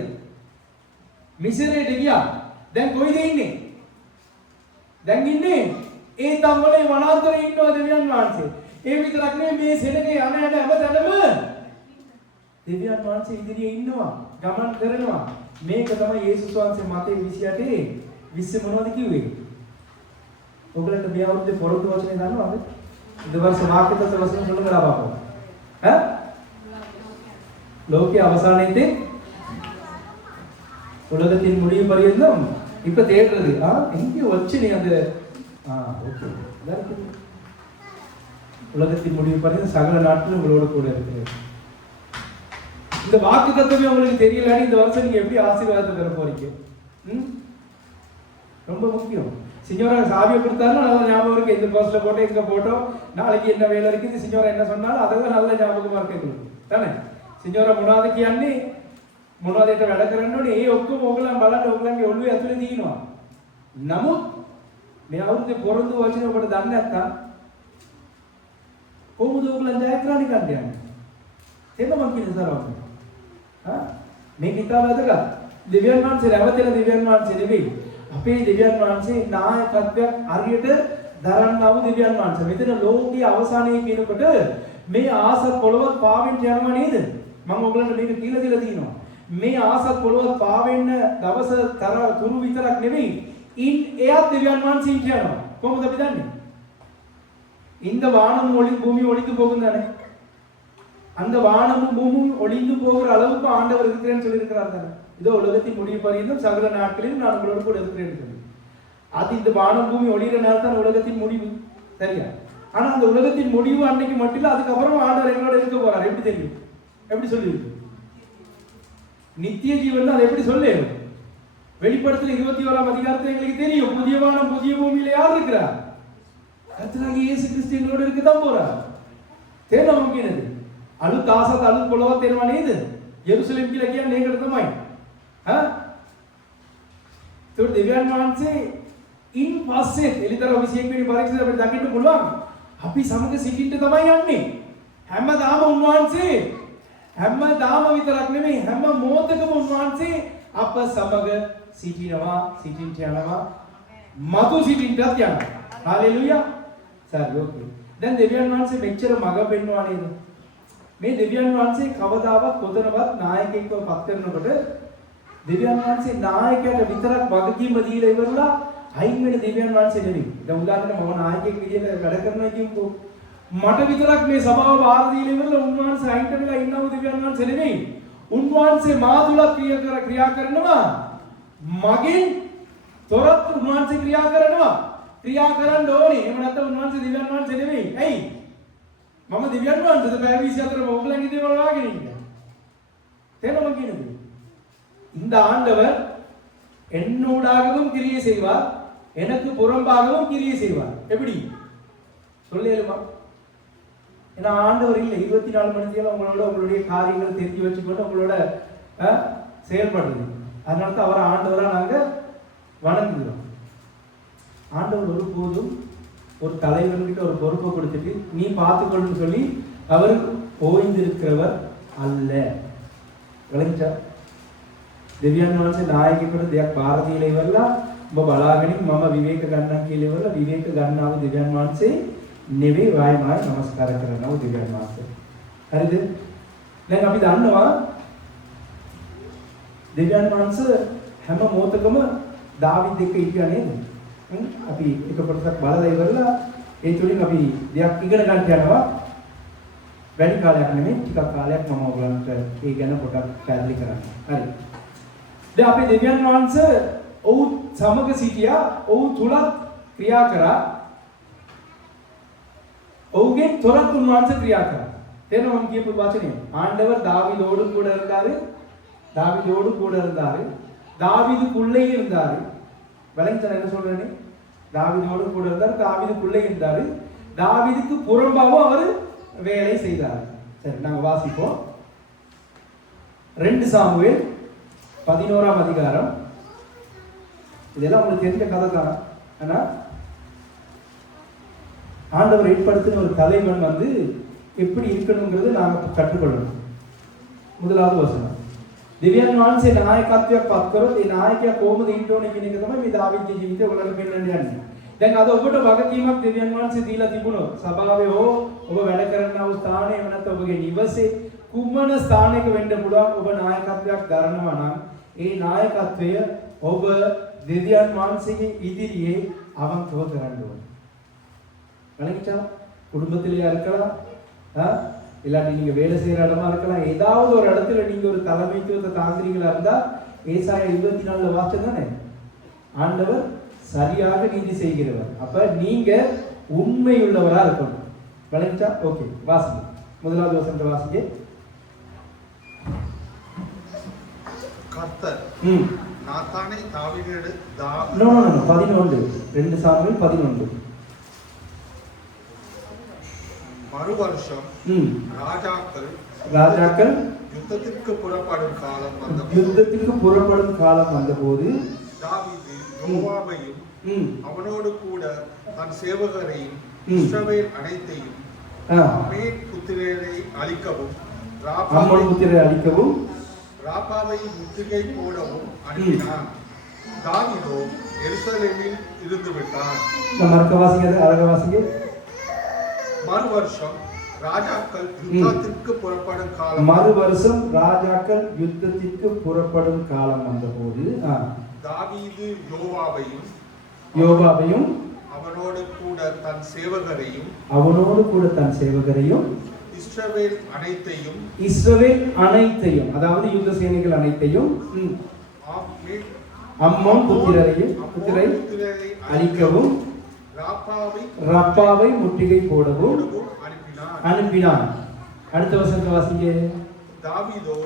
මිසරයට ගියා. දැන් කොයිද ඉන්නේ? දැන් ඉන්නේ ඒ තම්වලේ වනාන්තරේ ඉන්නවා දෙවියන් වහන්සේ. ඒ විතරක් නෙමෙයි මේ සෙනගේ යන යන හැමතැනම දෙවියන් වහන්සේ ඉදිරියේ ඉන්නවා. ගමන් කරනවා. මේක තමයි යේසුස් වහන්සේ මතේ 28 20 මොනවද කිව්වේ? ඔයගලන්ට මේ අවුරුද්දේ පොරොන්දු වචනේ දන්නවද? இந்த வருஷம் வாக்குத்தத்த வசனம் சொல்லுங்களா பாப்போம். லோக்கிய அவசானத்தை உலகத்தின் முடிவு பரியந்தம் இப்ப தேடுறது எங்க வச்சு நீ அந்த ஓகே உலகத்தின் முடிவு பரியந்தம் சகல நாட்டிலும் உங்களோட கூட இருக்கிறது. இந்த வாக்கு தத்துவமே உங்களுக்கு தெரியலன்னு இந்த வருஷம் நீங்க எப்படி ஆசீர்வாதத்தை பெற போறீங்க? ரொம்ப முக்கியம். சிஞ்சோரா சாவியை கொடுத்தாலும் நல்ல ஞாபகம் இருக்கு. இந்த பஸ்ல போட்டோம் இங்க போட்டோம் நாளைக்கு என்ன வேலை இருக்குது சிஞ்சோரா என்ன சொன்னாலும் அதெல்லாம் நல்ல ஞாபகமா இருக்கு தானே. සිංහර මොනවද කියන්නේ මොනවද ඒක වැඩ කරන්න ඕනේ ඒ ඔක්කොම ඕගලන් බලන්න ඕගලන්ගේ ඔළුවේ ඇතුලේ තියෙනවා. නමුත් මේ අවුරුද්දේ පොරොන්දු වචන ඔබට දන්නේ නැත්නම් කොහොමද ඕගලන් ජයග්‍රහණය ගන්න යන්නේ? ඒක මම කියන්නේ සරලව. මේ කිතාව ඇදලා දෙවියන් වහන්සේ රැවටෙන දෙවියන් වහන්සේ නෙවෙයි. අපේ දෙවියන් වහන්සේ නායකත්වයක් හරියට දරන්නා වූ දෙවියන් වහන්සේ. මෙතන ලෝකයේ අවසානයේ කියනකොට මේ ආසත් පොළොවත් පාවෙන්න යනවා නේද? මම ඔයගලන්ට මේක කියලා දීලා තියෙනවා. මේ ආසත් පොළොවත් පාවෙන්න දවස තුරු විතරක් නෙවෙයි. ඉන් එයත් දෙවියන් වහන්සේ කියනවා. කොහොමද අපි දන්නේ? இந்த வானமும் பூமி ஒளிந்து போகும் தானே. அந்த வானமும் பூமியும் ஒளிந்து போகிற அளவுக்கு ஆண்டவர் இருக்கிறேன்னு சொல்லி இருக்கிறார் தானே. இதோ உலகத்தின் முடிவு பரியந்தம் சகல நாட்களிலும் நான் உங்களோட கூட இருக்கிறேன்னு சொல்லி. அது இந்த வானம் பூமி ஒளிகிற நேரம் தான் உலகத்தின் முடிவு. சரியா? ஆனா அந்த உலகத்தின் முடிவு அன்னைக்கு மட்டும் இல்ல, அதுக்கப்புறம் ஆண்டவர் எங்களோட இருக்க போறார். எப்படி தெரியும்? எப்படி சொல்லிருக்கு? நித்திய ஜீவன் அது எப்படி சொல்லு? வெளிப்படுத்தல் 21ஆம் அதிகாரத்துல எங்களுக்கு தெரியும். புதிய வானம் புதிய பூமியில யார் இருக்கிறா? கர்த்தராகிய இயேசு கிறிஸ்து எங்களோட இருக்க தான் போறார். தேன முக்கியது. අලුත් ආසත් අලුත් පොළොවක් එනවා නේද? යෙරුසලම් කියලා කියන්නේ ඒකට තමයි. ඒක දෙවියන් වහන්සේ ඉන් පස්සේ එලිතර 21 වෙනි පරීක්ෂණය අපිට දකින්න පුළුවන්. අපි සමග සිටින්න තමයි යන්නේ. හැමදාම උන්වහන්සේ හැමදාම විතරක් නෙමෙයි හැම මොහොතකම උන්වහන්සේ අප සමග සිටිනවා, සිටින්න යනවා, මතු සිටින්නත් යනවා. හalleluya. සර් ඕකේ. දැන් දෙවියන් වහන්සේ මෙච්චර මඟ පෙන්වනවා නේද? මේ දෙවියන් වහන්සේ කවදාවත් කොතනවත් නායකයෙක්ව පත් කරනකොට දෙවියන් වහන්සේ නායකයාට විතරක් වගකීම දීලා ඉවරලා අයින් වෙන දෙවියන් වහන්සේ නෙවෙයි. දැන් උදාහරණයක් මම නායකයෙක් විදිහට වැඩ කරනවා කියමුකෝ. මට විතරක් මේ සභාව බාර දීලා ඉවරලා උන්වහන්සේ අයින් වෙලා ඉන්නව දෙවියන් වහන්සේ නෙවෙයි. උන්වහන්සේ මා තුල ක්‍රියා කරනවා. මගෙන් තොරත් උන්වහන්සේ ක්‍රියා කරනවා. ක්‍රියා කරන්න ඕනේ. එහෙම නැත්නම් උන්වහන්සේ දෙවියන් වහන්සේ නෙවෙයි. ඇයි? මම දෙවියන් වහන්සේද පැය 24 මොගලන්ගේ දේවල් වාගෙන ඉන්නේ. தேவම කියනது. இந்த ஆண்டவர் என்னூடாகவும் கிரியை செய்வார், எனக்கு புறம்பாகவும் கிரியை செய்வார். எப்படி சொல்லேலுமா? ஏன்னா ஆண்டவர் இல்லை 24 மணி நேரம் உங்களுடைய காரியங்களை தெரிஞ்சு வச்சுக்கொண்டு உங்களோட செயல்படுறது. அதனால தான் அவரை ஆண்டவரா நாங்க வணங்குகிறோம். ஆண்டவர் ஒருபோதும் ஒரு தலைவர்கிட்ட ஒரு பொறுப்பை கொடுத்துட்டு நீ பார்த்துக்கொள்ளுன்னு சொல்லி அவர் ஓய்ந்திருக்கிறவர் அல்ல. விளங்கிச்சா? දෙවියන් වහන්සේ නායකයෙකුට දෙයක් බාර දීලා ඉවරලා ඔබ බලාගෙන මම විවේක ගන්නම් කියලා ඉවරලා විවේක ගන්නව දෙවියන් වහන්සේ නෙවෙයි වයිමයි නමස්කාර කරනවා දෙවියන් වහන්සේ. හරිද? දැන් අපි දන්නවා දෙවියන් වහන්සේ හැම මොහොතකම දාවිද් එක්ක ඉන්නවා නේද? අපි එක කොටසක් බලලා ඉවරලා ඒ තුලින් අපි දෙයක් ඉගෙන ගන්න යනවා. වැඩි කාලයක් නෙමෙයි ටිකක් කාලයක් මම ඔයගලන්ට ඒ ගැන පොඩක් පැහැදිලි කරන්න. හරි. දැන් අපේ දෙවියන් වහන්සේ ඔව් සමග සිටියා, ඔව් තුලත් ක්‍රියා කරා. ඔහුගෙන් තොරත් උන්වහන්සේ ක්‍රියා කරා. තේරෙනවද මම කියපු වචනේ? ஆண்டவர் தாவீதோடு கூட இருந்தாரு. தாவீதோடு கூட இருந்தாரு. தாவீதுக்குள்ளே இருந்தாரு. விளங்கிச்சா என்ன சொல்றேன்னு? தாவீதோடு கூட இருந்தாரு. தாவீதுக்குள்ளே இருந்தாரு. தாவீதுக்கு புறம்பாகவும் அவர் வேலை செய்தார். சரி நாங்க வாசிப்போம். 2 சாமுவேல் 11ஆம் அதிகாரம். இதெல்லாம் உங்களுக்கு தெரிஞ்ச கதை தான். ஆனா ஆண்டவர் ஏற்படுத்தின ஒரு தலைவன் வந்து எப்படி இருக்கணுங்கிறது நாங்கள் கற்றுக்கொள்ளணும். 1வது වසන. දෙවියන් වහන්සේ නායකත්වයක් පත් කරොත් ඒ නායකයා කොහොමද ඉන්න ඕනේ කියන එක තමයි මේ දාවිද්ගේ ජීවිතය ඔයාලට පෙන්වන්න යන්නේ. දැන් අද ඔබට වගකීමක් දෙවියන් වහන්සේ දීලා තිබුණොත් සභාවේ හෝ ඔබ වැඩ කරනා වූ ස්ථානයේ එව නැත්නම් ඔබගේ නිවසේ කුමන ස්ථානයක වෙන්න පුළුවන් ඔබ නායකත්වයක් දරනවා නම් ඒ නායකත්වය ඔබ දෙවියන් වහන්සේගේ ඉදිරියේ අවංකව කරන්න ඕනේ. விளங்கிச்சா? குடும்பத்திலேயா இருக்கலாம், இல்லாட்டி நீங்க வேலை செய்யற இடமா இருக்கலாம். ஏதாவது ஒரு இடத்துல நீங்க ஒரு தலைமைத்துவத்தை தாங்குறீங்களா இருந்தா ஏசாயா 24 வாசம் தானே, ஆண்டவர் சரியாக நீதி செய்கிறவர். அப்ப நீங்க உண்மையுள்ளவரா இருக்கணும். விளங்கிச்சா? ஓகே, வாசிங்க. 1வது வசனத்தை வாசிங்க. கர்த்தர் நாத்தானை தாவீதோடு 11 2 சாமுவேல் 11. மறு வருஷம் ராஜாக்கள் யுத்தத்திற்கு புறப்படும் காலம் வந்தபோது தாவீது யோவாபையும் அவனோடு கூட தன் சேவகரையும் இஸ்ரவேல் அனைத்தையும் அம்மோன் புத்திரரை அழிக்கவும் ராபாவை முற்றுகை போடவும் அனுப்பினான். தாவீதோ எருசலேமில் இருந்து விட்டான். மறு வருஷம் ராஜாக்கள் யுத்தத்திற்கு புறப்படும் காலம் வந்தபோது தாவீது யோவாபையும் அவனோடு கூட தன் சேவகரையும் இஸ்ரவேல் அனைத்தையும் அதாவது யுத்த சேனைகள் அனைத்தையும் அம்மோன் புத்திரரை அழிக்கவும் ரப்பாவை முற்றுகை போடவும் அனுப்பினான். அடுத்த வசனத்தை வாசிங்க. தாவீதோ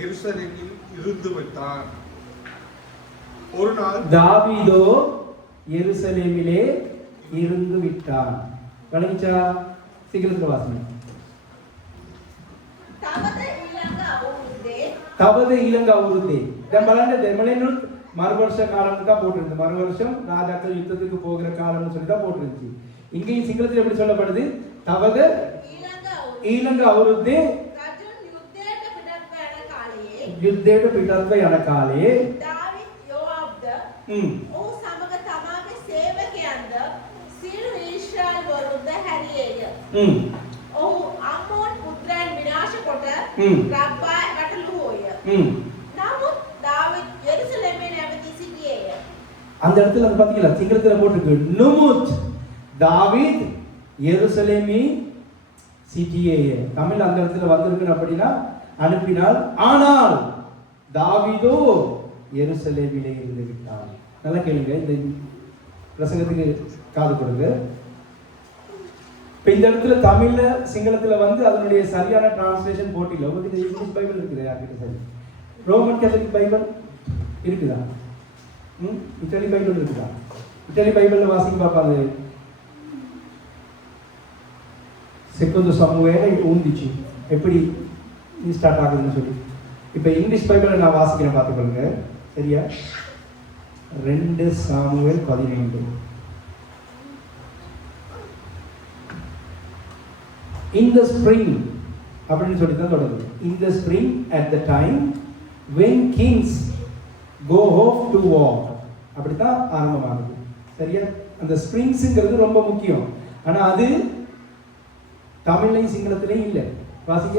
எருசலேமில் இருந்து விட்டான். ஒரு நாள் தாவீதோ எருசலேமிலே இருந்து விட்டான். விளங்கிச்சா? சீக்கிரத்துல வாசிங்க. තවද ඊළඟ අවුරුද්දේ දැන් බලන්න දෙමළෙනුත් மறு வருஷ காலம்னு தான் போட்டிருந்து. மறு வருஷம் ராஜாக்கள் யுத்தத்துக்கு போகிற காலம்னு சொல்லி தான் போட்டிருந்துச்சு. இங்கேயும் சிங்களத்தில் எப்படி சொல்லப்படுது? தவத ඊළඟ අවුරුද්දේ යුද්ධයට පිටත්ව යන කාලයේ දාවිද් යෝආබ්ද ඔහු සමග තමාගේ සේවකයන්ද සියලු ඊශ්‍රායල් වරුන්ද හැරියේය. ඔහු අම්මෝන් පුත්‍රයන් විනාශ කොට රබ්බා ගැටලුවෝය. නමුත් දාවිද් යෙරුසලමේ නැවතී සිටියේය. அந்த இடத்துல வந்து பாத்தீங்களா, சிங்களத்துல போட்டுருக்கு நுமுத் தாவீத் எருசலேமி சிட்டியேயே. தமிழ் அந்த இடத்துல வந்திருக்கு அப்படின்னா அனுப்பினார். ஆனால் தாவீதோ எருசலேமிலே இருந்து விட்டார். நல்லா கேளுங்க, இந்த பிரசங்கத்துக்கு காது கொடுங்க. இப்போ இந்த இடத்துல தமிழ்ல சிங்களத்துல வந்து அதனுடைய சரியான டிரான்ஸ்லேஷன் போட்டில. உங்களுக்கு இங்கிலீஷ் பைபிள் இருக்குது யார்கிட்ட? சரி, ரோமன் கேத்தலிக் பைபிள் இருக்குதா? இத்தாலி பைபிள் இருக்குதா? இத்தாலி பைபிள்ல வாசிக்க பார்ப்பாங்க. செகண்ட் சாமுவேல் 11 எப்படி ஸ்டார்ட் ஆகுதுன்னு சொல்லி. இப்போ இங்கிலீஷ் பைபிளை நான் வாசிக்கிறேன், பார்த்துக்கொள்ளுங்க. சரியா? 2 சாமுவேல் 15. In the spring அப்படின்னு சொல்லி தான் தொடங்குது. In the spring at the time when kings go off to war அப்படி தான் ஆரம்பமாகுது. சரியா? அந்த ஸ்ப்ரிங்ஸ்ங்கிறது ரொம்ப முக்கியம். ஆனா அது தமிழ்லையும் சிங்களத்திலையும் இல்லை. வாசிங்க.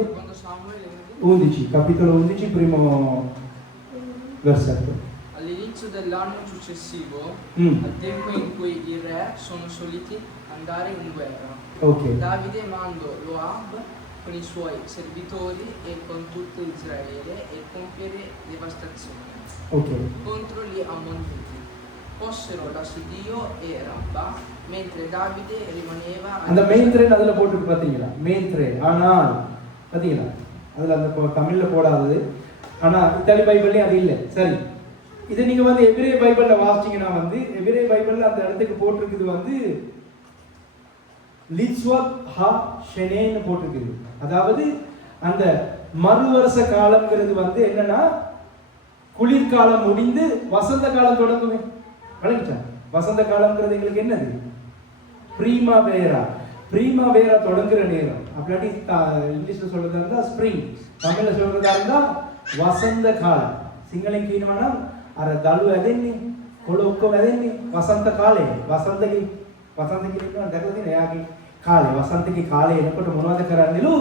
11, capitolo 11, primo versetto. All'inizio dell'anno successivo, al tempo in cui i re sono soliti andare in guerra, Davide mandò Joab con i suoi servitori e con tutto Israele e compiere devastazione contro gli Ammoniti. fossero l'assedio e Rabba, mentre Davide rimaneva அந்த மெயின்த்ரேன் அதுல போட்டு பாத்தீங்களா? மெயின்த்ரேன். ஆனால் பாத்தீங்களா? அதுல அந்த தமிழ்ல போடாதது. ஆனா இத்தாலி பைபிள்லயும் அது இல்ல. சரி. இது நீங்க வந்து எபிரேய பைபிள்ல வாசிச்சீங்கன்னா வந்து எபிரேய பைபிள்ல அந்த இடத்துக்கு போட்டிருக்குது வந்து லிட்ஸ்வத் ஹா ஷெனேன்னு போட்டிருக்குது. அதாவது அந்த மறுவருஷ காலம்ங்கிறது வந்து என்னன்னா குளிர்காலம் முடிந்து வசந்த காலம் தொடங்குமே. வழங்கிச்சா? வசந்த காலம்ங்கிறது எங்களுக்கு என்னது? பிரீமாவேரா தொடங்குற நேரம். அப்படி இங்கிலீஷ்ல சொல்றதா இருந்தா ஸ்ப்ரிங், தமிழ்ல சொல்றதா இருந்தா வசந்த காலம். සිංහලෙන් කියනවා නම් අර දළු ඇදෙන්නේ කොළ ඔක්කොම ඇදෙන්නේ වසන්ත කාලේ. වසන්ත කියනවා දැකලා තියෙන එයාගේ කාලේ. වසන්තගේ කාලේ එනකොට මොනවද කරන්නේලු?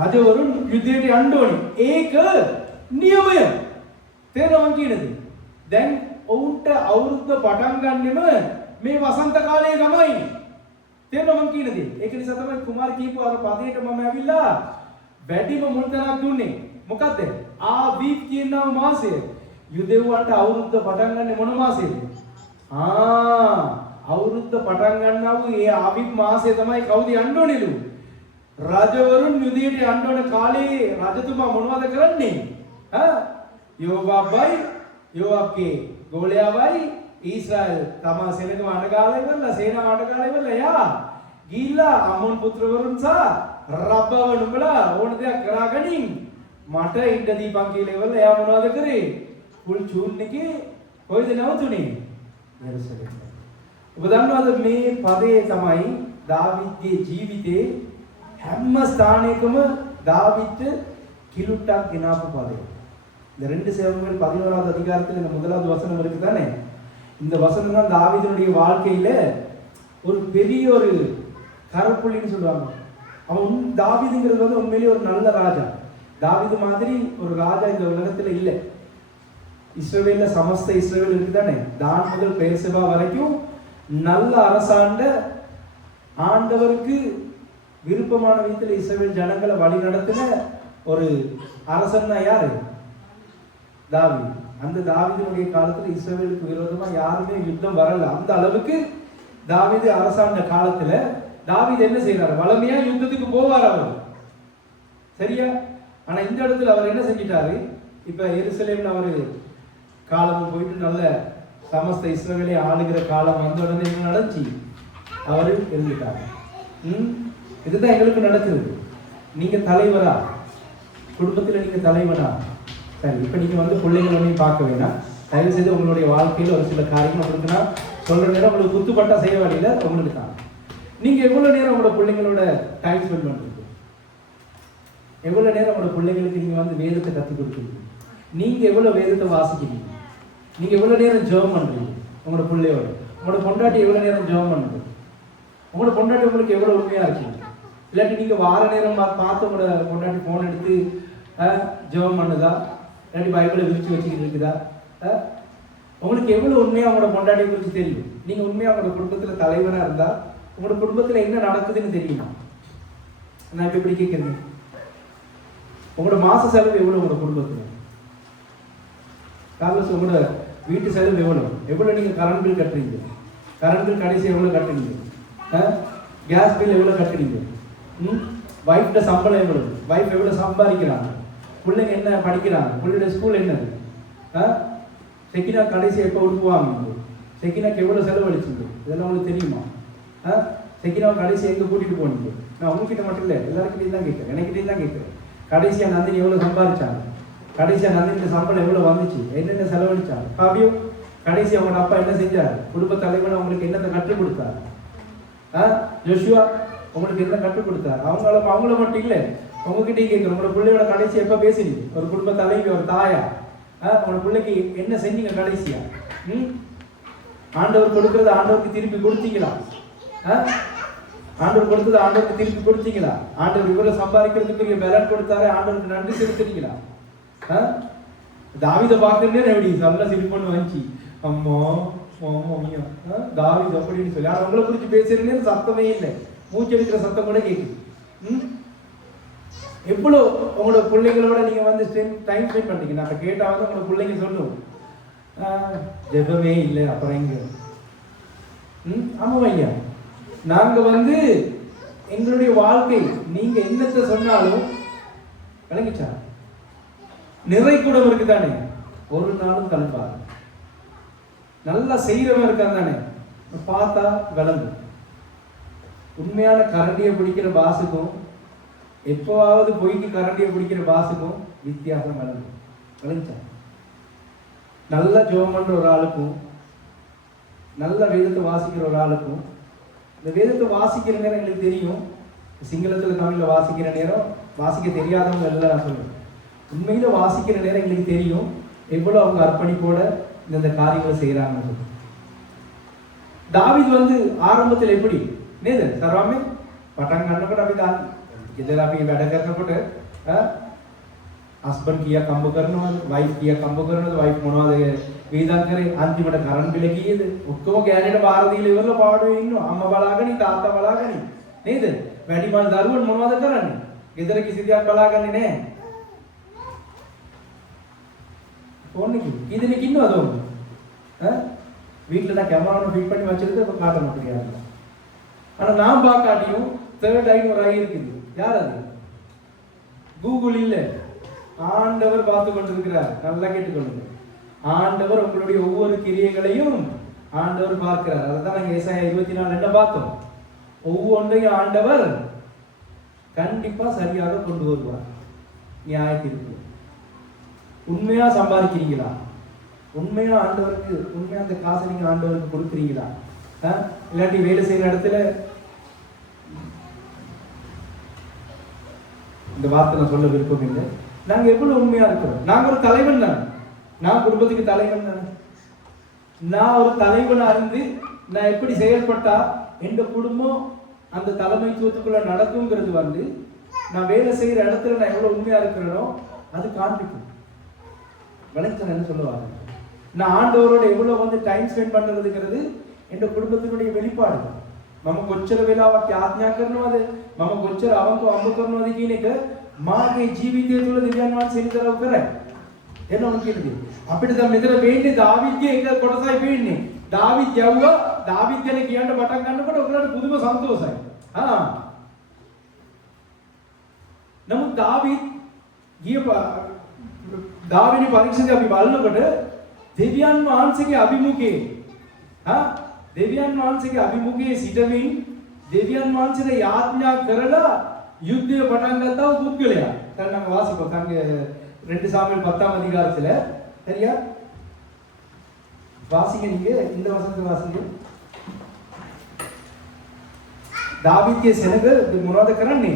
රජවරුන් යුද්ධයට යන්න ඕනේ. ඒක නියමය. තේරෙනවද කියනද? දැන් ඔවුන්ට අවුරුද්ද පටන් ගන්නෙම මේ වසන්ත කාලයේ තමයි. තේරෙනවද කියනද? ඒක නිසා තමයි කුමාර කියපු අර පදයට මම ඇවිල්ලා වැඩිම මුල් තැනක් දුන්නේ. මොකද්ද? ආවිත් කියනවා මාසය. යුදෙව්වන්ට අවුරුද්ද පටන් ගන්නෙ මොන මාසෙද? අවුරුද්ද පටන් ගන්නා වූ ඒ ආවිත් මාසය තමයි කවුද යන්න ඕනේලු? රජවරුන් යුදයට යන්න ඕන කාලේ රජතුමා මොනවද කරන්නේ? යෝවාබ්ගේ ගෝලයාවයි ඊශ්‍රායල් තමා සෙනග අඬගාලා ඉවරලා සේනාව අඬගාලා ඉවරලා යා ගිහිල්ලා අමෝන් පුත්‍රවරුන් සහ රබ්බව නුඹලා ඕන දෙයක් කරාගනින් මට ඉන්න දීපන් කියලා ඉවරලා එයා මොනවද කරේ? ෆුල් චූන් එකේ කොයිද නවතුනේ? යෙරුසලම්. ඔබ දන්නවද මේ පදේ තමයි දාවිද්ගේ ජීවිතේ හැම ස්ථානයකම දාවිත් கிலுட்டක් ගෙනාපු පදේ. இந்த 2 சேவகங்கள் 11வது அதிகாரத்தில் இந்த 1வது வசனம் இருக்கு தானே? இந்த வசனம் தான் தாவீதுடைய வாழ்க்கையில ஒரு பெரிய ஒரு கரப்புள்ளின்னு சொல்லுவாங்க. அவன் தாவீதுங்கிறது வந்து உண்மையிலேயே ஒரு நல்ல ராஜா. தாவீது மாதிரி ஒரு ராஜா இந்த உலகத்துல இல்லை. இஸ்ரவேல்ல சமஸ்த இஸ்ரவேல் இருக்கு தானே? தான் முதல் பெயர்செபா வரைக்கும் நல்ல அரசாண்ட ஆண்டவருக்கு விருப்பமான விதத்தில் இஸ்ரவேல் ஜனங்களை வழி நடத்தின ஒரு அரசன்னா யாரு? தாவீது. அந்த தாவீதுடைய காலத்துல இஸ்ரவேலுக்கு விரோதமா யாருமே யுத்தம் வரல. அந்த அளவுக்கு தாவீது அரசாண்ட காலத்துல தாவீது என்ன செய்யறாரு? வளமையா யுத்தத்துக்கு போவார் அவர். சரியா? ஆனா இந்த இடத்துல அவர் என்ன செஞ்சிட்டாரு? இப்ப எருசலேம்ல அவரு காலம் போயிட்டு நல்ல சமஸ்த இஸ்ரவேலை ஆளுகிற காலம் வந்த உடனே என்ன நடந்துச்சு? அவரு இருந்துட்டாரு. இதுதான் எங்களுக்கு நடக்குது. நீங்க தலைவரா? குடும்பத்துல நீங்க தலைவரா? சரி, இப்ப நீங்க வந்து பிள்ளைங்களையும் பார்க்க வேணாம். தயவு செய்து உங்களுடைய வாழ்க்கையில் ஒரு சில காரியம் உங்களுக்கு நான் சொல்ற நேரம் உங்களுக்கு குத்துப்பட்டா செய்ய வேண்டியல உங்களுக்கு தான். நீங்க எவ்வளவு நேரம் உங்களோட பிள்ளைங்களோட டைம் ஸ்பெண்ட் பண்றீங்க? எவ்வளவு நேரம் உங்களோட பிள்ளைங்களுக்கு நீங்க வந்து வேதத்தை கற்றுக் கொடுக்குறீங்க? நீங்க எவ்வளவு வேதத்தை வாசிக்கிறீங்க? நீங்க எவ்வளவு நேரம் ஜெபம் பண்றீங்க உங்களோட பிள்ளையோட? உங்களோட பொண்டாட்டி எவ்வளவு நேரம் ஜெபம் பண்ணுது? உங்களோட பொண்டாட்டி உங்களுக்கு எவ்வளவு உண்மையா இருக்கீங்க? இல்லாட்டி நீங்க வார நேரம் பார்த்து உங்களோட பொண்டாட்டி போன் எடுத்து ஜெபம் பண்ணுதா? இல்லாட்டி பைபிளை விரிச்சு வச்சுக்கிட்டு இருக்குதா? உங்களுக்கு எவ்வளவு உண்மையா உங்களோட பொண்டாட்டியை குறித்து தெரியும்? நீங்க உண்மையா உங்களோட குடும்பத்துல தலைவனா இருந்தா உங்களோட குடும்பத்துல என்ன நடக்குதுன்னு தெரியுமா? நான் இப்ப எப்படி கேட்கிறேன், உங்களோட மாச செலவு எவ்வளவு? உங்களோட குடும்பத்துல காரணம் உங்களோட வீட்டு செலவு எவ்வளவு? எவ்வளவு நீங்க கரண்ட் பில் கட்டுறீங்க? கரண்ட் பில் கடைசி எவ்வளவு கட்டுறீங்க? கேஸ் பில் எவ்வளவு கட்டுறீங்க? வைஃப்ட சம்பளம் எவ்வளவு? வைஃப் எவ்வளவு சம்பாதிக்கிறாங்க? பிள்ளைங்க என்ன படிக்கிறாங்க? பிள்ளையோட ஸ்கூல் என்னது? செக்கினா கடைசி எப்போ உடுப்புவாங்க? செக்கினாக்கு எவ்வளவு செலவழிச்சுங்க? இதெல்லாம் உங்களுக்கு தெரியுமா? செக்கினா கடைசி எங்க கூட்டிட்டு போனீங்க? நான் உங்ககிட்ட மட்டும் இல்லை, எல்லாருக்கிட்டையும் தான் கேட்கிறேன், எனக்கிட்டையும் தான் கேட்கிறேன். கடைசியா நந்தினி எவ்வளவு சம்பாதிச்சாங்க? கடைசியா நந்தினி சம்பளம் எவ்வளவு வந்துச்சு? என்னென்ன செலவழிச்சாங்க? காவியம் கடைசி அவங்களோட அப்பா என்ன செஞ்சாரு? குடும்ப தலைவன் அவங்களுக்கு என்னென்ன கற்றுக் கொடுத்தாரு? ஜோஷுவா உங்களுக்கு என்ன கற்றுக் கொடுத்தாரு? அவங்கள மட்டும் இல்லை, உங்ககிட்ட கேட்குற உங்களோட பிள்ளையோட கடைசி எப்ப பேசுறீங்க? ஒரு குடும்ப தலைவி, ஒரு தாயா உங்களோட பிள்ளைக்கு என்ன செஞ்சீங்க கடைசியா? ஆண்டவர் கொடுக்கறது ஆண்டவருக்கு திருப்பி கொடுத்தீங்களா? ஆண்டவர் கொடுத்தது ஆண்டவருக்கு திருப்பி கொடுத்தீங்களா? ஆண்டவர் இவ்வளவு சம்பாதிக்கிறதுக்கு பலன் கொடுத்தாரு, ஆண்டவருக்கு நன்றி செலுத்துறீங்களா? தாவீத பாக்குறதே எப்படி நல்ல சிரிப்பொண்ணு வந்துச்சு, அம்மா மாமியா தாவீது அப்படின்னு சொல்லி. ஆனா உங்களை குறிச்சு பேசுறீங்கன்னு சத்தமே இல்லை, மூச்செடுக்கிற சத்தம் கூட கேட்குது. எவ்வளவு உங்களோட பிள்ளைங்களோட நீங்க வந்து டைம் ஸ்பெண்ட் பண்றீங்க? நான் கேட்டா வந்து உங்களோட பிள்ளைங்க சொல்லும், ஜெபமே இல்லை அப்புறம் எங்க? ஆமாம் ஐயா, நாங்க வந்து எங்களுடைய வாழ்க்கை நீங்க என்னத்தை சொன்னாலும் விளங்கிச்சா, நிறை கூடம் இருக்கு தானே, ஒரு நாளும் கலப்பாரு. நல்லா செய்யறவன் இருக்கான் தானே, பார்த்தா விளங்கும். உண்மையான கரண்டியை பிடிக்கிற பாசுக்கும் எப்பவாவது பொய்க்கு கரண்டியை பிடிக்கிற பாசுக்கும் வித்தியாசம் விளங்கும். விளங்கிச்சா? நல்ல ஜெபம் பண்ற ஒரு ஆளுக்கும் நல்ல வேதத்தை வாசிக்கிற ஒரு ஆளுக்கும், இந்த வேதத்தை வாசிக்கிற நேரம் எங்களுக்கு தெரியும், சிங்களத்தில் தமிழில் வாசிக்கிற நேரம் வாசிக்க தெரியாதவங்க எல்லாம் நான் சொல்லுவேன். உண்மையில வாசிக்கிற நேரம் எங்களுக்கு தெரியும் எவ்வளவு அவங்க அர்ப்பணிப்போட இந்த காரியங்களை செய்யறாங்க. தாவீது வந்து ஆரம்பத்தில் எப்படி නේද? සරවන්නේ පටන් ගන්නකොට අපි දාන්න. ගෙදර අපි වැඩ කරනකොට හස්බන්ඩ් කීයක් හම්බ කරනවද? වයිෆ් කීයක් හම්බ කරනවද? වයිෆ් මොනවද වේදන් කරේ? අන්තිමට කරන්ට් බිල කීයද? ඔක්කොම ගෑණිට බාර දීලා ඉවරලා පාඩුවේ ඉන්නවා. අම්මා බලාගනි, තාත්තා බලාගනි. නේද? වැඩිමල් දරුවන් මොනවද කරන්නේ? ගෙදර කිසි දෙයක් බලාගන්නේ නැහැ. ෆෝන් එකේ කී දෙනෙක් ඉන්නවද ඔන්න? வீட்டில் நான் கேமராவை ஃபிட் பண்ணி வச்சிருந்து இப்போ காட்ட முடியாது. ஆனால் நான் பார்க்காட்டியும் தேர்ட் ஐன் ஒரு ஐ இருக்குது. யார் அது? கூகுள் இல்லை, ஆண்டவர் பார்த்து கொண்டிருக்கிறார். நல்லா கேட்டுக்கொள்ளுங்க. ஆண்டவர் உங்களுடைய ஒவ்வொரு கிரியைகளையும் ஆண்டவர் பார்க்கிறார். அதை தான் நாங்கள் ஏசாயா 24 என்ன பார்த்தோம்? ஒவ்வொன்றையும் ஆண்டவர் கண்டிப்பா சரியாக கொண்டு வருவார். நியாயத்திற்கு உண்மையா சம்பாதிக்கிறீங்களா? உண்மையா ஆண்டவருக்கு உண்மையா அந்த காசை நீங்க ஆண்டவருக்கு கொடுக்குறீங்களா? இல்லாட்டி வேலை செய்யற இடத்துல இந்த வார்த்தை நான் சொல்ல விருப்பம் இல்லை. நாங்க எவ்வளவு உண்மையா இருக்கிறோம்? நாங்க ஒரு தலைவன் தானே, நான் குடும்பத்துக்கு தலைவன் தானே. நான் ஒரு தலைவனா இருந்து நான் எப்படி செயல்பட்டா எந்த குடும்பம் அந்த தலைமைத்துவத்துக்குள்ள நடக்குங்கிறது வந்து நான் வேலை செய்யற இடத்துல நான் எவ்வளவு உண்மையா இருக்கிறேனோ அது காண்பிக்கும். வளைச்சல் என்ன சொல்லுவாங்க? நான் ஆண்டவரோட எவ்வளவு வந்து டைம் ஸ்பெண்ட் பண்றதுங்கிறது என் குடும்பத்தினுடைய வெளிப்பாடு. මම කොච්චර වෙලාවක් යාඥා කරනවද? මම කොච්චර අවංකව අඹ කරනවද කියන එක මාගේ ජීවිතය තුළ දෙවියන් වහන්සේ නිතරම කරයි. එනවා කියන්නේ. අපිට දැන් මෙතන වෙන්නේ දාවිද්ගේ එක කොටසයි වෙන්නේ. දාවිද් යවුවා, දාවිද් ගැන කියන්න පටන් ගන්නකොට ඔයගලට පුදුම සන්තෝෂයි. නමුත් දාවිද් ගිය දාවිනි පරීක්ෂණය අපි බලනකොට දෙවියන් වහන්සේගේ අභිමුඛයේ දෙවියන් වහන්සේගේ අභිමුඛයේ සිටමින් දෙවියන් වහන්සේට යාඥා කරලා යුද්ධය පටන් ගත්තා වූ පුද්ගලයා. දැන් நம்ம வாசிப்போம் தாங்க 2 சாமுவேல் 10ஆம் அதிகாரத்துல. சரியா? வாசிங்க நீங்க இந்த வசனத்தை வாசிங்க. දාවිද්ගේ සෙනඟ මොනවද කරන්නේ?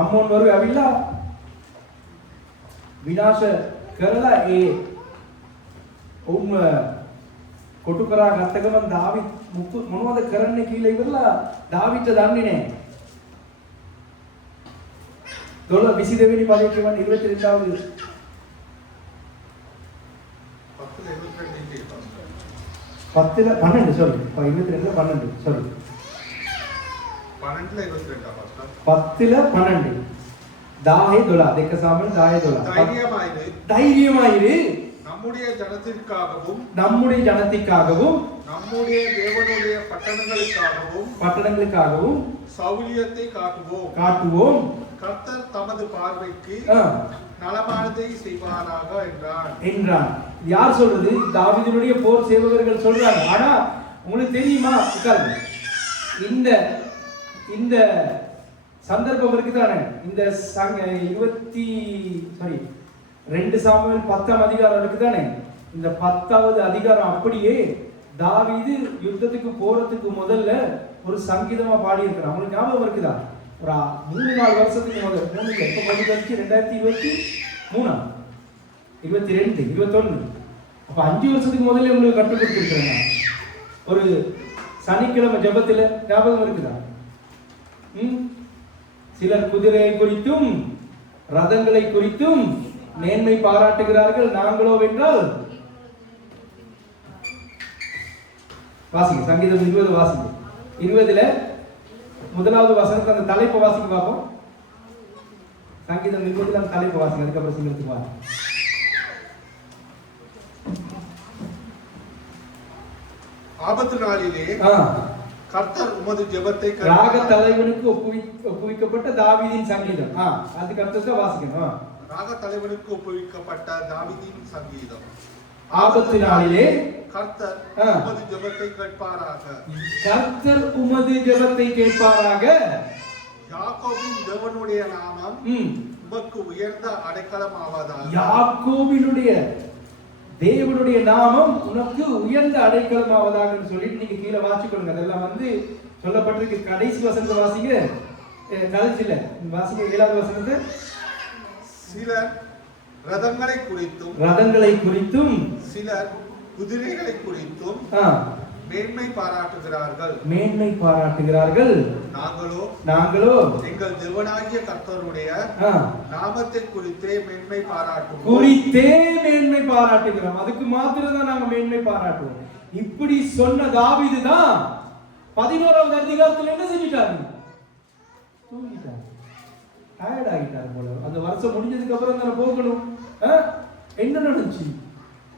අම්මෝන් වරු ඇවිල්ලා විනාශ කරලා ඒ කොටු කරා ගත්ත ගමන් දාවිද් මොනවද කරන්නේ කියලා ඉවරලා දාවිද්ට දන්නේ නැහැ. 22 වෙනි පදයේ කියවන 22வது 10ல 12 sorry 22ல 12 sorry 12ல 22 10ல 12 10 12 2 சாமுவேல் 10 12 தைரியமாயிரு நம்முடைய ஜனத்திற்காகவும் நம்முடைய ஜனத்திற்காகவும் நம்முடைய தேவனுடைய பட்டணங்களுக்காகவும் சௌலியத்தை காட்டுவோம். கர்த்தர் தமது பார்வைக்கு நலமானதை செய்வாராக என்றான். யார் சொல்றது? தாவீதுடைய போர் சேவகர்கள் சொல்றாங்க. ஆனா உங்களுக்கு தெரியுமா, இந்த சந்தர்ப்பம் இருக்குதானே, இந்த 2 சாமுவேல் 10ஆம் அதிகாரம் இருக்குதானே, இந்த 10வது அதிகாரம் அப்படியே தாவீது யுத்தத்துக்கு போறதுக்கு முதல்ல ஒரு சங்கீதமா பாடி இருக்கிறான். உங்களுக்கு ஞாபகம் இருக்குதா? ஒரு 3-4 வருஷத்துக்கு முதல்ல 3 எப்ப பதினஞ்சு 2023 22 21 அப்ப 5 வருஷத்துக்கு முதல்ல உங்களுக்கு கற்றுக் கொடுத்திருக்கிறேன். ஒரு சனிக்கிழமை ஜெபத்துல ஞாபகம் இருக்குதா? சிலர் குதிரையை குறித்தும் ரதங்களை குறித்தும் மேன்மை பாராட்டுகிறார்கள், நாங்களோ வென்றால் வாசிங்க. சங்கீதம் 20 வாசிங்க. 20ல முதலாவது வசனத்தை அந்த தலைப்பை வாசிக்க பார்ப்போம். சங்கீதம் 20ல அந்த தலைப்பை வாசிங்க. அதுக்கப்புறம் சிங்கத்துக்கு வாங்க. ஆபத்து நாளிலே கர்த்தர் உமது ஜெபத்தை ராக தலைவனுக்கு ஒப்புவிக்கப்பட்ட தாவீதின் சங்கீதம். அதுக்கு அடுத்தது வாசிக்கணும். ராக தலைவனுக்கு ஒப்புவிக்கப்பட்ட தாவீதின் சங்கீதம். ஆபத்து நாளிலே கர்த்தர் உமது ஜெபத்தை கேட்பாராக. கர்த்தர் உமது ஜெபத்தை கேட்பாராக. யாக்கோபின் தேவனுடைய நாமம் உமக்கு உயர்ந்த அடைக்கலமாவதாக. யாக்கோபினுடைய தேவனுடைய நாமம் உனக்கு உயர்ந்த அடைக்கலமாவதாக சொல்லிட்டு நீங்க கீழே வாசிக்கொள்ளுங்க. அதெல்லாம் வந்து சொல்லப்பட்டிருக்கு. கடைசி வசனத்தை வாசிங்க. கடைசி இல்ல, வாசிங்க 7வது வசனத்தை. சிலர் ரதங்களை குறித்தும் சிலர் குதிரைகளை குறித்தும் மேன்மை பாராட்டுகிறார்கள். நாங்களோ எங்கள் தேவனாகிய கர்த்தருடைய நாமத்தை குறித்தே மேன்மை பாராட்டுகிறோம். அதுக்கு மாத்திரம் தான் நாங்க மேன்மை பாராட்டுவோம். இப்படி சொன்ன தாவீது தான் 11வது அதிகாரத்தில் என்ன செஞ்சிட்டாரு? தூங்கிட்டார். டயர்ட் ஆகிட்டார் போல. அந்த வருஷம் முடிஞ்சதுக்கு அப்புறம் தானே போகணும். என்ன நடந்துச்சு?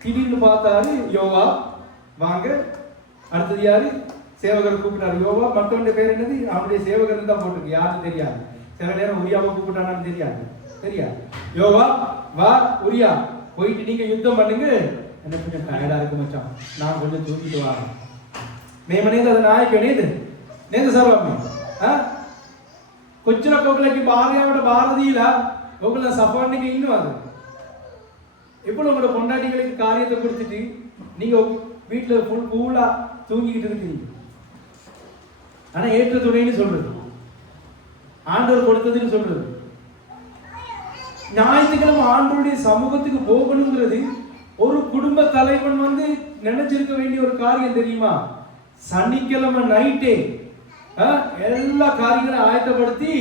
திடீர்னு பார்த்தாரு, யோவா வாங்க. அடுத்தது யாரு? சேவகர் கூப்பிட்டாரு. யோவா மற்றவனுடைய பேர் என்னது? அவனுடைய சேவகர் தான் போட்டிருக்கு. யாருன்னு தெரியாது. சில நேரம் உரியாவை கூப்பிட்டானான்னு தெரியாது. யோவா வா, உரியா போயிட்டு நீங்க யுத்தம் பண்ணுங்க. என்ன கொஞ்சம் டயர்டா இருக்கு மச்சான், நான் கொஞ்சம் தூக்கிட்டு வரேன். மேமனேது அது நாயக்கனேது நேது சர்வமே කොච්චර ඔයගලගේ භාර්යාවට බාර දීලා ඔයගල සපෝට් එකේ ඉන්නවද? எப்போ உங்களோட பொண்டாட்டிகளுக்கு காரியத்தை கொடுத்துட்டு நீங்க வீட்டுல ஃபுல் கூலா தூங்கிக்கிட்டு இருக்கீங்க. ஆனா ஏற்ற துணைன்னு சொல்றது, ஆண்டவர் கொடுத்ததுன்னு சொல்றது. ஞாயிற்றுக்கிழமை ஆண்டவருடைய சமூகத்துக்கு போகணுங்கிறது ஒரு குடும்ப தலைவன் வந்து நினைச்சிருக்க வேண்டிய ஒரு காரியம் தெரியுமா? சனிக்கிழமை நைட்டே எல்லா காரியங்களும் ஆயத்தப்படுத்தி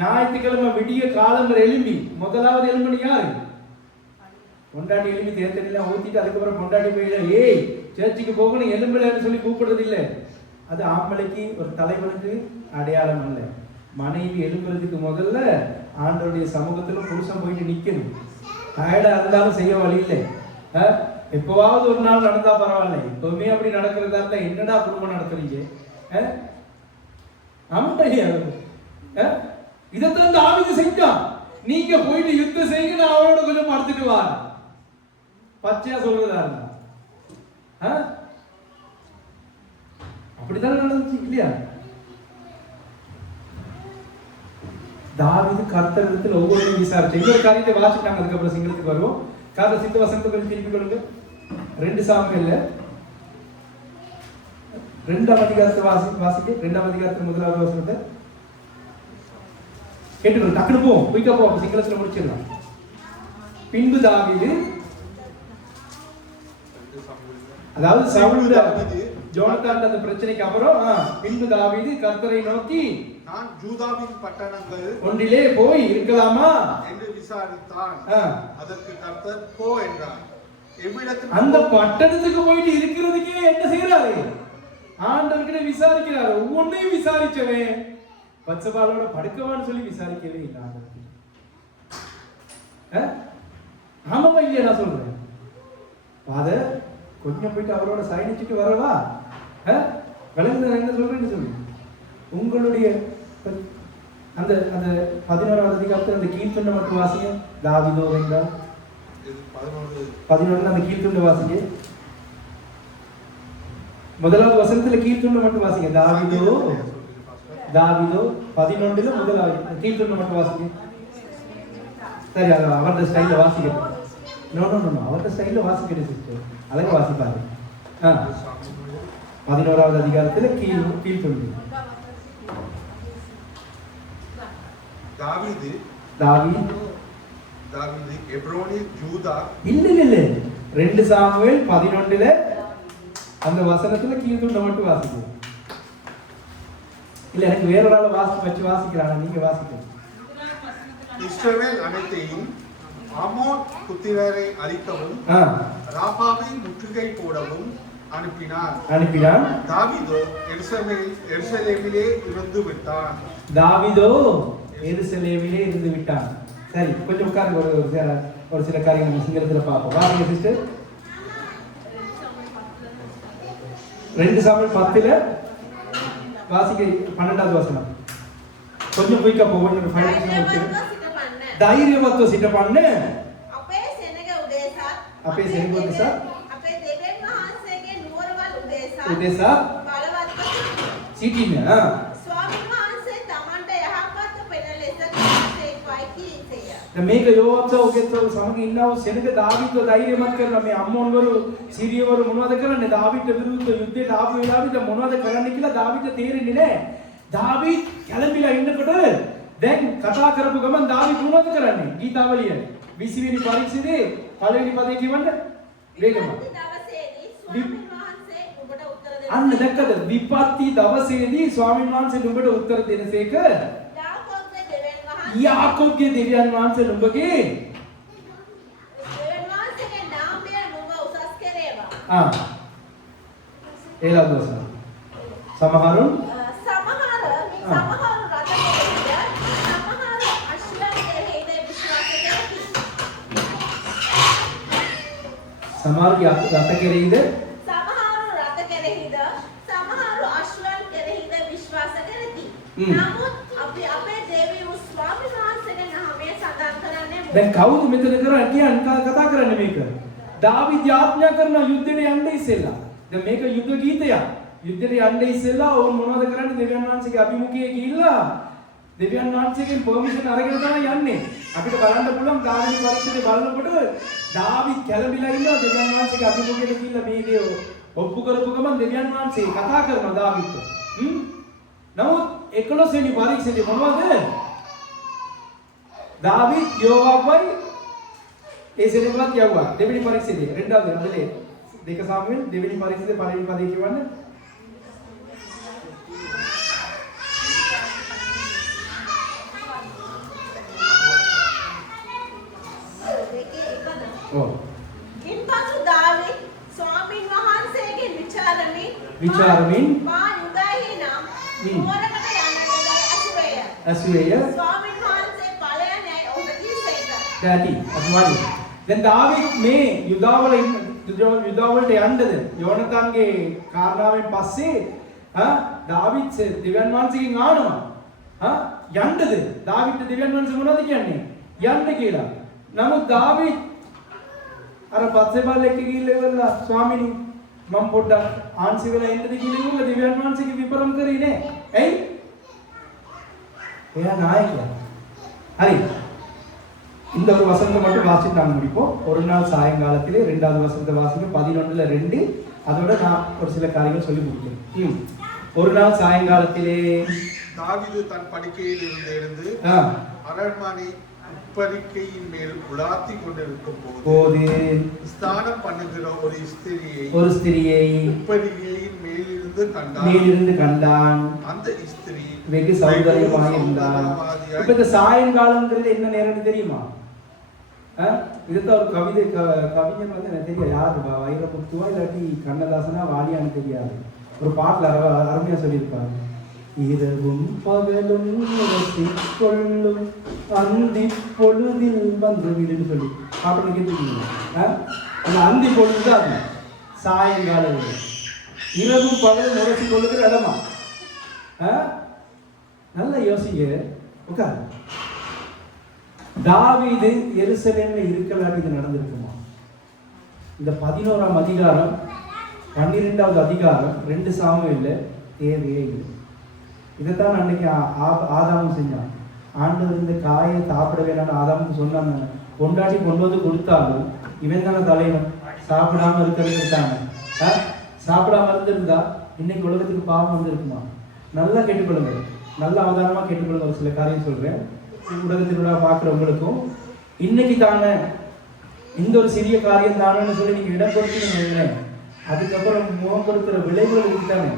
ஞாயிற்றுக்கிழமை விடிய காலங்கள் எழும்பி, முதலாவது எழும்பி யாரு? பொண்டாட்டி எழுப்பி தேர்தலாம் ஊத்திட்டு அதுக்கப்புறம் பொண்டாட்டி போய் ஏய் சர்ச்சுக்கு போகணும் எலும்புலன்னு சொல்லி கூப்பிடுறது இல்லை. அது ஆம்பளைக்கு ஒரு தலைவனுக்கு அடையாளம் அல்ல. மனைவி எழும்புறதுக்கு முதல்ல ஆண்டவருடைய சமூகத்துல புருஷன் போயிட்டு நிக்கணும். டயர்டா இருந்தாலும் செய்ய வழி இல்லை. எப்பவாவது ஒரு நாள் நடந்தா பரவாயில்ல. எப்பவுமே அப்படி நடக்கிறதா இருந்தா என்னடா குடும்பம் நடத்துறீங்க? இதைத்தான் தாவீது செஞ்சான். நீங்க போயிட்டு யுத்தம் செய்யுங்க, நான் அவரோட கொஞ்சம் படுத்துட்டு வா. பச்சையா சொல்றதா இருந்தா அப்படித்தான் நடந்துச்சு இல்லையா? தாவீது கர்த்தரிடத்தில் ஒவ்வொரு விசாரிச்சு இன்னொரு காரியத்தை வாசிட்டாங்க. அதுக்கப்புறம் சிங்களத்துக்கு வருவோம். காரண சித்த வசனத்தை கொஞ்சம் திருப்பி கொள்ளுங்க. 2 சாமுவேல்ல 2ஆம் அதிகாரத்தை வாசிக்க 2ஆம் அதிகாரத்தின் 1வது வசனத்தை கேட்டுக்கணும். டக்குனு போவோம், குயிக்கா போவோம், சிங்களத்துல முடிச்சிடலாம். பின்பு தாவீது, அதாவது சவுல் ஜோனத்தான் அந்த பிரச்சனைக்கு அப்புறம் பின்பு தாவீது கர்த்தரை நோக்கி நான் யூதாவின் பட்டணங்கள் ஒன்றிலே போய் இருக்கலாமா என்று விசாரித்தான். அதற்கு கர்த்தர் போ என்றார். அந்த பட்டணத்துக்கு போயிட்டு இருக்கிறதுக்கே என்ன செய்யறாரு? ஆண்டவர்கிட்ட விசாரிக்கிறாரு. ஒவ்வொன்னையும் விசாரிச்சவன் பச்சபாலோட படுக்கவான்னு சொல்லி விசாரிக்கவே இல்லை. ஆமாவா இல்லையா? நான் சொல்றேன் ஃபாதர் கொஞ்சம் போயிட்டு அவரோட சயனிச்சுட்டு வரவா? விளங்குது நான் என்ன சொல்றேன்னு சொல்லி உங்களுடைய அந்த அந்த 11வது அதிகாரத்தில் அந்த கீழ்த்துண்டை மட்டும் வாசிங்க. தாவீதோ என்றால் 11 அந்த கீழ்த்துண்டை வாசிங்க. 1வது வசனத்துல கீழ்த்துண்டை மட்டும் வாசிங்க. தாவீதோ 11ல 1வது கீழ்த்துண்டை மட்டும் வாசிங்க. சரி, அவருடைய ஸ்டைல வாசிக்க. நோ அவருடைய ஸ்டைல வாசிக்கிறது சிஸ்டர், அழகா வாசிப்பாரு. 11வது அதிகாரத்துல கீழ்த்துண்டு. தாவீது எப்ரோனி யூதா இல்ல 2 சாமுவேல் 11ல அந்த வசனத்துல கீழ்த்துண்டை மட்டும் வாசிக்கணும். இல்ல எனக்கு வேற ஒரு ஆள் வச்சு வாசிக்கிறாங்க, நீங்க வாசிக்கணும். இஸ்ரவேல் அனைத்தையும் ஆமோன் புத்திரரை அழிக்கவும் ராபாவை முற்றுகை போடவும் அனுப்பினான். தாவீதோ எருசலேமிலே இருந்து விட்டான். சரி, கொஞ்சம் உட்காருங்க. ஒரு சில காரியங்கள் நம்ம சிங்களத்துல பார்ப்போம். வாங்க சிஸ்டர். 2 சாமுவேல் 10ல வாசிக்க 12வது வசனம். கொஞ்சம் குயிக்கா போவோம். ஒரு 5 நிமிஷம். தைரியවත්ව සිටපන්න. අපේ සෙනග උදෙසා අපේ සෙනග උදෙසා අපේ දෙවියන් වහන්සේගේ නුවරවල් උදෙසා බලවත් සිටින්න. ස්වාමීන් වහන්සේ තමන්ට යහපත් පෙන ලෙස කීසේක්වයි කීසේය. දැන් මේක යෝවාබ්ද ඔගෙත් සමග ඉන්නව සෙනග දාවිද්ව ධෛර්යමත් කරනවා. මේ අම්මෝන්වරු සිරියවරු මොනවද කරන්නේ? දාවිද්ට විරුද්ධ යුද්ධයට ආපු වෙලාවෙද මොනවද කරන්න කියලා දාවිද්ට තේරෙන්නේ නැහැ. දාවිද් කැළඹිලා ඉන්නකොට දැන් කතා කරපු ගමන් දාවිද් මොනවද කරන්නේ? ගීතාවලිය 20 වෙනි පරිච්ඡේදයේ පළවෙනි පදේ කියවන්න වේගම. දවසේදී ස්වාමීන් වහන්සේ ඔබට උත්තර දෙන්න. අන්න දැක්කද? විපත්ති දවසේදී ස්වාමීන් වහන්සේ නුඹට උත්තර දෙනසේක. යාකෝබ්ගේ දෙවියන් වහන්සේ නුඹගේ දෙවියන් වහන්සේගේ නාමය නුඹ උසස් කෙරේවා. ඒලා දවස. සමහරුන් සමහරු රත කෙරෙහිද සමහරු රත කෙරෙහිද සමහරු අශ්වයන් කෙරෙහිද විශ්වාස කරති. නමුත් අපි අපේ දෙවියන් ස්වාමීන් වහන්සේගේ නාමය සඳහන් කරන්නේ දැන් කවුද මෙතන කියන්නේ කතා කරන්නේ මේක? දාවිද් යාඥා කරන යුද්ධෙට යන්න ඉස්සෙල්ලා. දැන් මේක යුද්ධ ගීතයක්. යුද්ධෙට යන්න ඉස්සෙල්ලා ඕන් මොනවද කරන්නේ? දෙවියන් වහන්සේගේ අභිමුඛයේ ගිහිල්ලා දෙවියන් වහන්සේගෙන් පර්මිෂන් අරගෙන තමයි යන්නේ. අපිට බලන්න පුළුවන් දාවිද් පරිච්ඡේදය බලනකොට දාවිද් කැළඹිලා ඉන්නවා දෙවියන් වහන්සේගේ අභිමුඛයට ගිහිල්ලා මේ දේ ඔප්පු කරපු ගමන් දෙවියන් වහන්සේ කතා කරනවා දාවිද්ට. නමුත් 11 වෙනි පරිච්ඡේදය මොනවද? දාවිද් යෝවාබ්වයි ඒ සෙනගවත් යවුවා. දෙවෙනි පරිච්ඡේදය රෙන්ඩාද අදලේ 2 සාමුවෙල් දෙවෙනි පරිච්ඡේදය පළවෙනි පදේ කියවන්න. ඉන්පසු දාවිද් ස්වාමීන් වහන්සේගෙන් විචාරමින් මා යුදයෙහි නම් නුවරකට යන්නට ඇසුවේය. ස්වාමීන් වහන්සේ ඵලය නැයි ඔබ කීසේක. දැටි අපවාදී. දැන් දාවිද් මේ යුදාවලට යන්නද යෝනතන්ගේ කාරණාවෙන් පස්සේ දාවිද් දෙවියන් වහන්සේගෙන් ආනවා යන්නද දාවිද්ට දෙවියන් වහන්සේ මොනවද කියන්නේ යන්න කියලා. නමුත් දාවිද් අර පස්සේ බල්ලෙක් ගිහිල්ලා ඉවරලා ස්වාමීනි මම පොඩ්ඩක් ආන්සි වෙලා ඉන්නද කියලා ඉවරලා දෙවියන් වහන්සේගේ විපරම් කරේ නෑ. ඇයි? එයා நாயකයා. ஹரி இந்த ஒரு வசனத்தை மட்டும் வாசிட்டாங்க முடிப்போம். ஒரு நாள் சாயங்காலத்திலே 2வது வசனத்தை வாசிங்க 11ல 2. அதோட நான் ஒரு சில காரியங்கள் சொல்லி முடிக்கிறேன். ஒரு நாள் சாயங்காலத்திலே தாவீது தன் படுக்கையில் இருந்து அரண்மனை உப்பரிக்கையின் மேல் உலாத்தி கொண்டிருக்கும் போது ஸ்நானம் பண்ணுகிற ஒரு ஸ்திரியை உப்பரிக்கையின் மேலிருந்து கண்டான். அந்த ஸ்திரீ வெகு சௌந்தரியமாக இருந்தாள். இப்ப இந்த சாயங்காலம்ங்கிறது என்ன நேரம்னு தெரியுமா? இதுதான் ஒரு கவிஞர் வந்து எனக்கு தெரியாது யாரு வைரமுத்துவா இல்லாட்டி கண்ணதாசனா வாலியான்னு தெரியாது. ஒரு பாட்டுல அருமையா சொல்லியிருப்பாரு. இரவும் பகலும் கொள்ளும் அந்தி பொழுதில் வந்து வீடுன்னு சொல்லி பாட்டு கேட்டுருக்கீங்க. அந்த அந்தி பொழுது தான் அது சாயங்காலம். இரவும் பகலும் உரசி கொள்ளுகிற இடமா? நல்லா யோசிங்க. உட்காரு. தாவீது எருசலேம்ல இருக்கலாட்டி இது நடந்திருக்குமா? இந்த 11ஆம் அதிகாரம் 12வது அதிகாரம் 2 சாமுவேல்ல தேவையே இல்லை. இதைத்தான் அன்னைக்கு ஆதாமும் செஞ்சான். ஆண்டவர் இந்த காயை சாப்பிட வேணாம்னு ஆதாமுக்கு சொன்னாங்க. கொண்டாடி கொண்டு வந்து கொடுத்தாலும் இவன் தானே தலைவன். சாப்பிடாம இருக்கிறாங்க. சாப்பிடாம இருந்திருந்தா இன்னைக்கு உலகத்துக்கு பாவம் வந்திருக்குமா? நல்லா கேட்டுக்கொள்ளுங்க. நல்ல அவதானமா கேட்டுக்கொள்ளுங்க. ஒரு சில காரியம் சொல்றேன் உலகத்தினுடைய பார்க்குறவங்களுக்கும். இன்னைக்கு தானே இந்த ஒரு சிறிய காரியம் தானேன்னு சொல்லி நீங்க இடம் கொடுத்தீங்கன்னு அதுக்கப்புறம் முகம் கொடுக்கிற விளைவுகள் இருக்குதானே.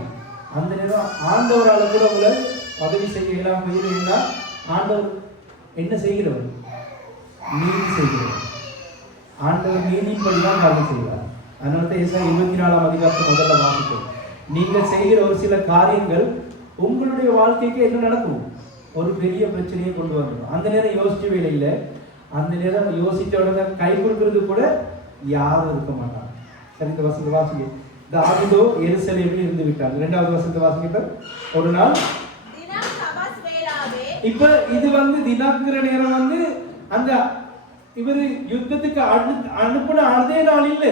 அந்த நேரம் ஆண்டவரால் கூட உங்களை பதவி செய்ய இயலாம போயிருந்தா ஆண்டவர் என்ன செய்கிறவர்? நீதி செய்கிறவர். ஆண்டவர் நீதிப்படிதான் காரியம் செய்வார். அதனால தான் ஏசாயா 24ஆம் அதிகாரத்தை முதல்ல வாசிப்போம். நீங்கள் செய்கிற ஒரு சில காரியங்கள் உங்களுடைய வாழ்க்கைக்கு என்ன நடக்கும்? ஒரு பெரிய பிரச்சனையை கொண்டு வந்துடும். அந்த நேரம் யோசிச்ச வேலையில் அந்த நேரம் யோசிச்ச உடனே கை கொடுக்கறது கூட யாரும் இருக்க மாட்டாங்க. சரி, இந்த வசதி வாசிங்க. தாவீதோ எருசலேமில் இருந்து விட்டார். 2வது வசனத்தை வாசிங்க. ஒரு நாள் දිනක් සවස් වේලාවේ இப்ப இது தினங்கிற நேரம் அந்த இவர் யுத்தத்துக்கு அனுப்பின அதே நாள் இல்ல,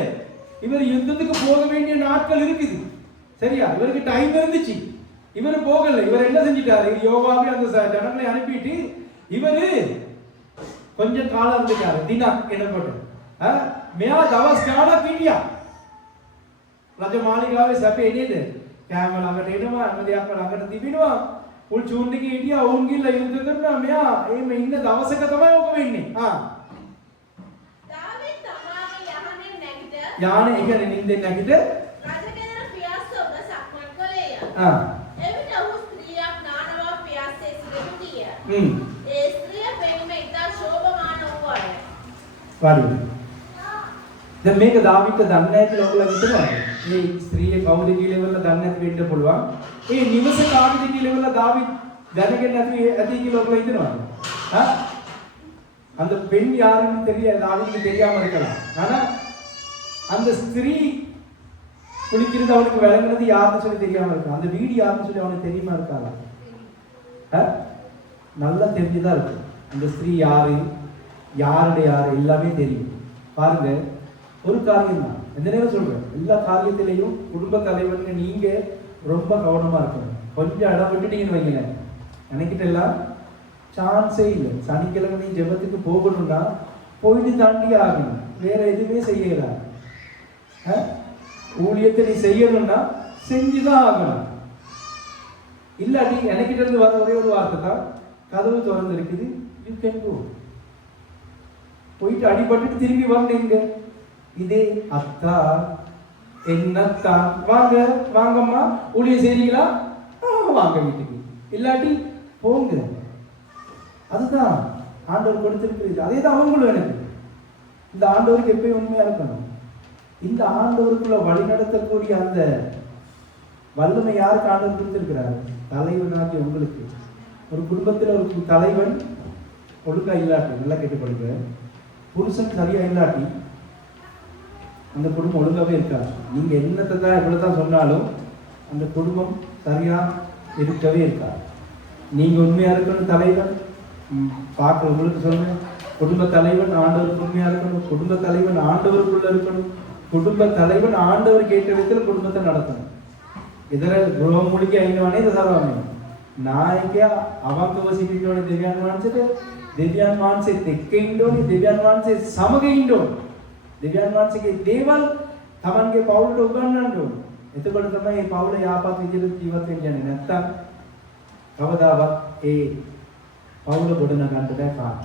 இவர் யுத்தத்துக்கு போக வேண்டிய நாட்கள் இருக்குது. சரியா? இவருக்கு டைம் இருந்துச்சு, இவர் போகல. இவர் என்ன செஞ்சிட்டாரு? யோவாவே அந்த ஜனங்களை அனுப்பிட்டு இவரு கொஞ்சம் காலம் இருந்துட்டாரு. தினக் என்ன போட்டு මෙයා දවස් ගාණක් හිටියා. රජ මාලිගාවේ සැපේ නේද? කෑම ළඟට එනවා, හැම දෙයක්ම ළඟට තිබෙනවා. උල් චූන් එකේ හිටියා, වුන් ගිල්ල යුද්ධ කරනවා. මෙයා එහෙම ඉන්න දවසක තමයි ඔක වෙන්නේ. දාවිත් තමාගේ යහනෙන් නැගිට යානේ ඒ කියන්නේ නිින්දෙන් නැගිට රජකෙනෙකු පියාස්ස ඔබ සක්මන් කළේය. එවිට ඔහු ස්ත්‍රියක් නානවා පියාස්සේ සිටු ගිය. ඒ ස්ත්‍රිය පෙනීම ඉතා ශෝභමාන වූවාය. वाली දැන් මේක දාවිත් දන්නේ නැහැ කියලා ඔයගොල්ලෝ හිතනවා. මේ ස්ත්‍රිය කවුද කියලා ඉවරලා දන්නේ නැති වෙන්න පුළුවන්. ඒ නිවස කාටද කියලා ඉවරලා දාවිත් දැනගෙන නැති ඇති කියලා ඔයගොල්ලෝ හිතනවා. அந்த பெண் யாருன்னு தெரியல, தாவீதுக்கு தெரியாம இருக்கலாம். ஆனா அந்த ஸ்திரீ குளிக்கிறது அவனுக்கு விளங்குனது யாருன்னு சொல்லி தெரியாம இருக்கலாம். அந்த வீடு யாருன்னு சொல்லி அவனுக்கு தெரியுமா இருக்காரா? நல்லா தெரிஞ்சுதான் இருக்கு. அந்த ஸ்திரீ யாரு, யாருடைய யாரு எல்லாமே தெரியும். பாருங்க, ஒரு காரியம் தான் எந்த நேரம் சொல்றேன், எல்லா காரியத்திலையும் குடும்ப தலைவனுக்கு நீங்க ரொம்ப கவனமா இருக்கணும். கொஞ்சம் இடம் விட்டுட்டீங்கன்னு வைங்களேன், நினைக்கிட்டு எல்லாம் சான்ஸே இல்லை. சனிக்கிழமை நீ ஜெபத்துக்கு போகணும்னா போயிட்டு தாண்டி ஆகணும், வேற எதுவுமே செய்யலாம். ஊழியத்தை நீ செய்யணும்னா செஞ்சுதான் ஆகணும். இல்லாட்டி எனக்கிட்ட இருந்து வர ஒரே ஒரு வார்த்தை தான், கதவு திறந்து இருக்குது, யூ கேன் கோ. போயிட்டு அடிபட்டு திரும்பி வரணுங்க. இதே அத்தா என்னத்தா வாங்க வாங்கம்மா ஊழியம் செய்றீங்களா, வாங்க வீட்டுக்கு, இல்லாட்டி போங்க. அதுதான் ஆண்டவர் கொடுத்திருக்கிறது. அதே தான் அவங்களும் எனக்கு. இந்த ஆண்டவருக்கு எப்பயும் உண்மையா இருக்கணும். இந்த ஆண்டவருக்குள்ள வழி நடத்தக்கூடிய அந்த வல்லமை யாருக்கு ஆண்டவர் கொடுத்திருக்கிறார்? தலைவனாகி உங்களுக்கு. ஒரு குடும்பத்தில் ஒரு தலைவன் ஒழுங்கா இல்லாட்டி, நல்லா கேட்டுக்கொள்ளுங்க, புருஷன் சரியா இல்லாட்டி அந்த குடும்பம் ஒழுங்காவே இருக்காது. நீங்க என்னத்தை தான் எவ்வளவுதான் சொன்னாலும் அந்த குடும்பம் சரியா இருக்கவே இருக்காது. நீங்க உண்மையா இருக்கணும் தலைவன். பார்க்க உங்களுக்கு சொல்றேன், குடும்ப தலைவன் ஆண்டவருக்கு உண்மையா இருக்கணும். குடும்ப தலைவன் ஆண்டவருக்குள்ள இருக்கணும். குடும்ப தலைவன் ஆண்டவர் கேட்ட விதத்தில் குடும்பத்தை நடத்தணும். ಇದರ ಗೃಹ ಮೂಲಿಕೆ ಐನವಾನೆ ದಸರಾನೆ ನಾಯಕ ಅವಕವ ಸಿಟಿಯೋನೆ දෙවියන් වහන්සේට දෙවියන් වහන්සේ එක්ක ඉන්න ඕනේ, දෙවියන් වහන්සේ සමග ඉන්න ඕනේ. දෙවියන් වහන්සේගේ දේවල් Tamanගේ පවුලට උගන්වන්න ඕනේ. එතකොට තමයි මේ පවුල යාපත් විදිහට ජීවත් වෙන්න යන්නේ. නැත්තම් කවදාවත් ඒ පවුල ගොඩනගන්න බෑ කාට.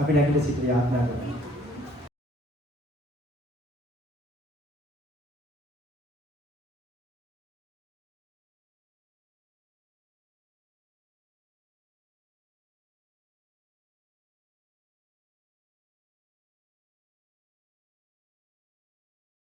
අපි නැගිට සිටිය ආඥා කරනවා.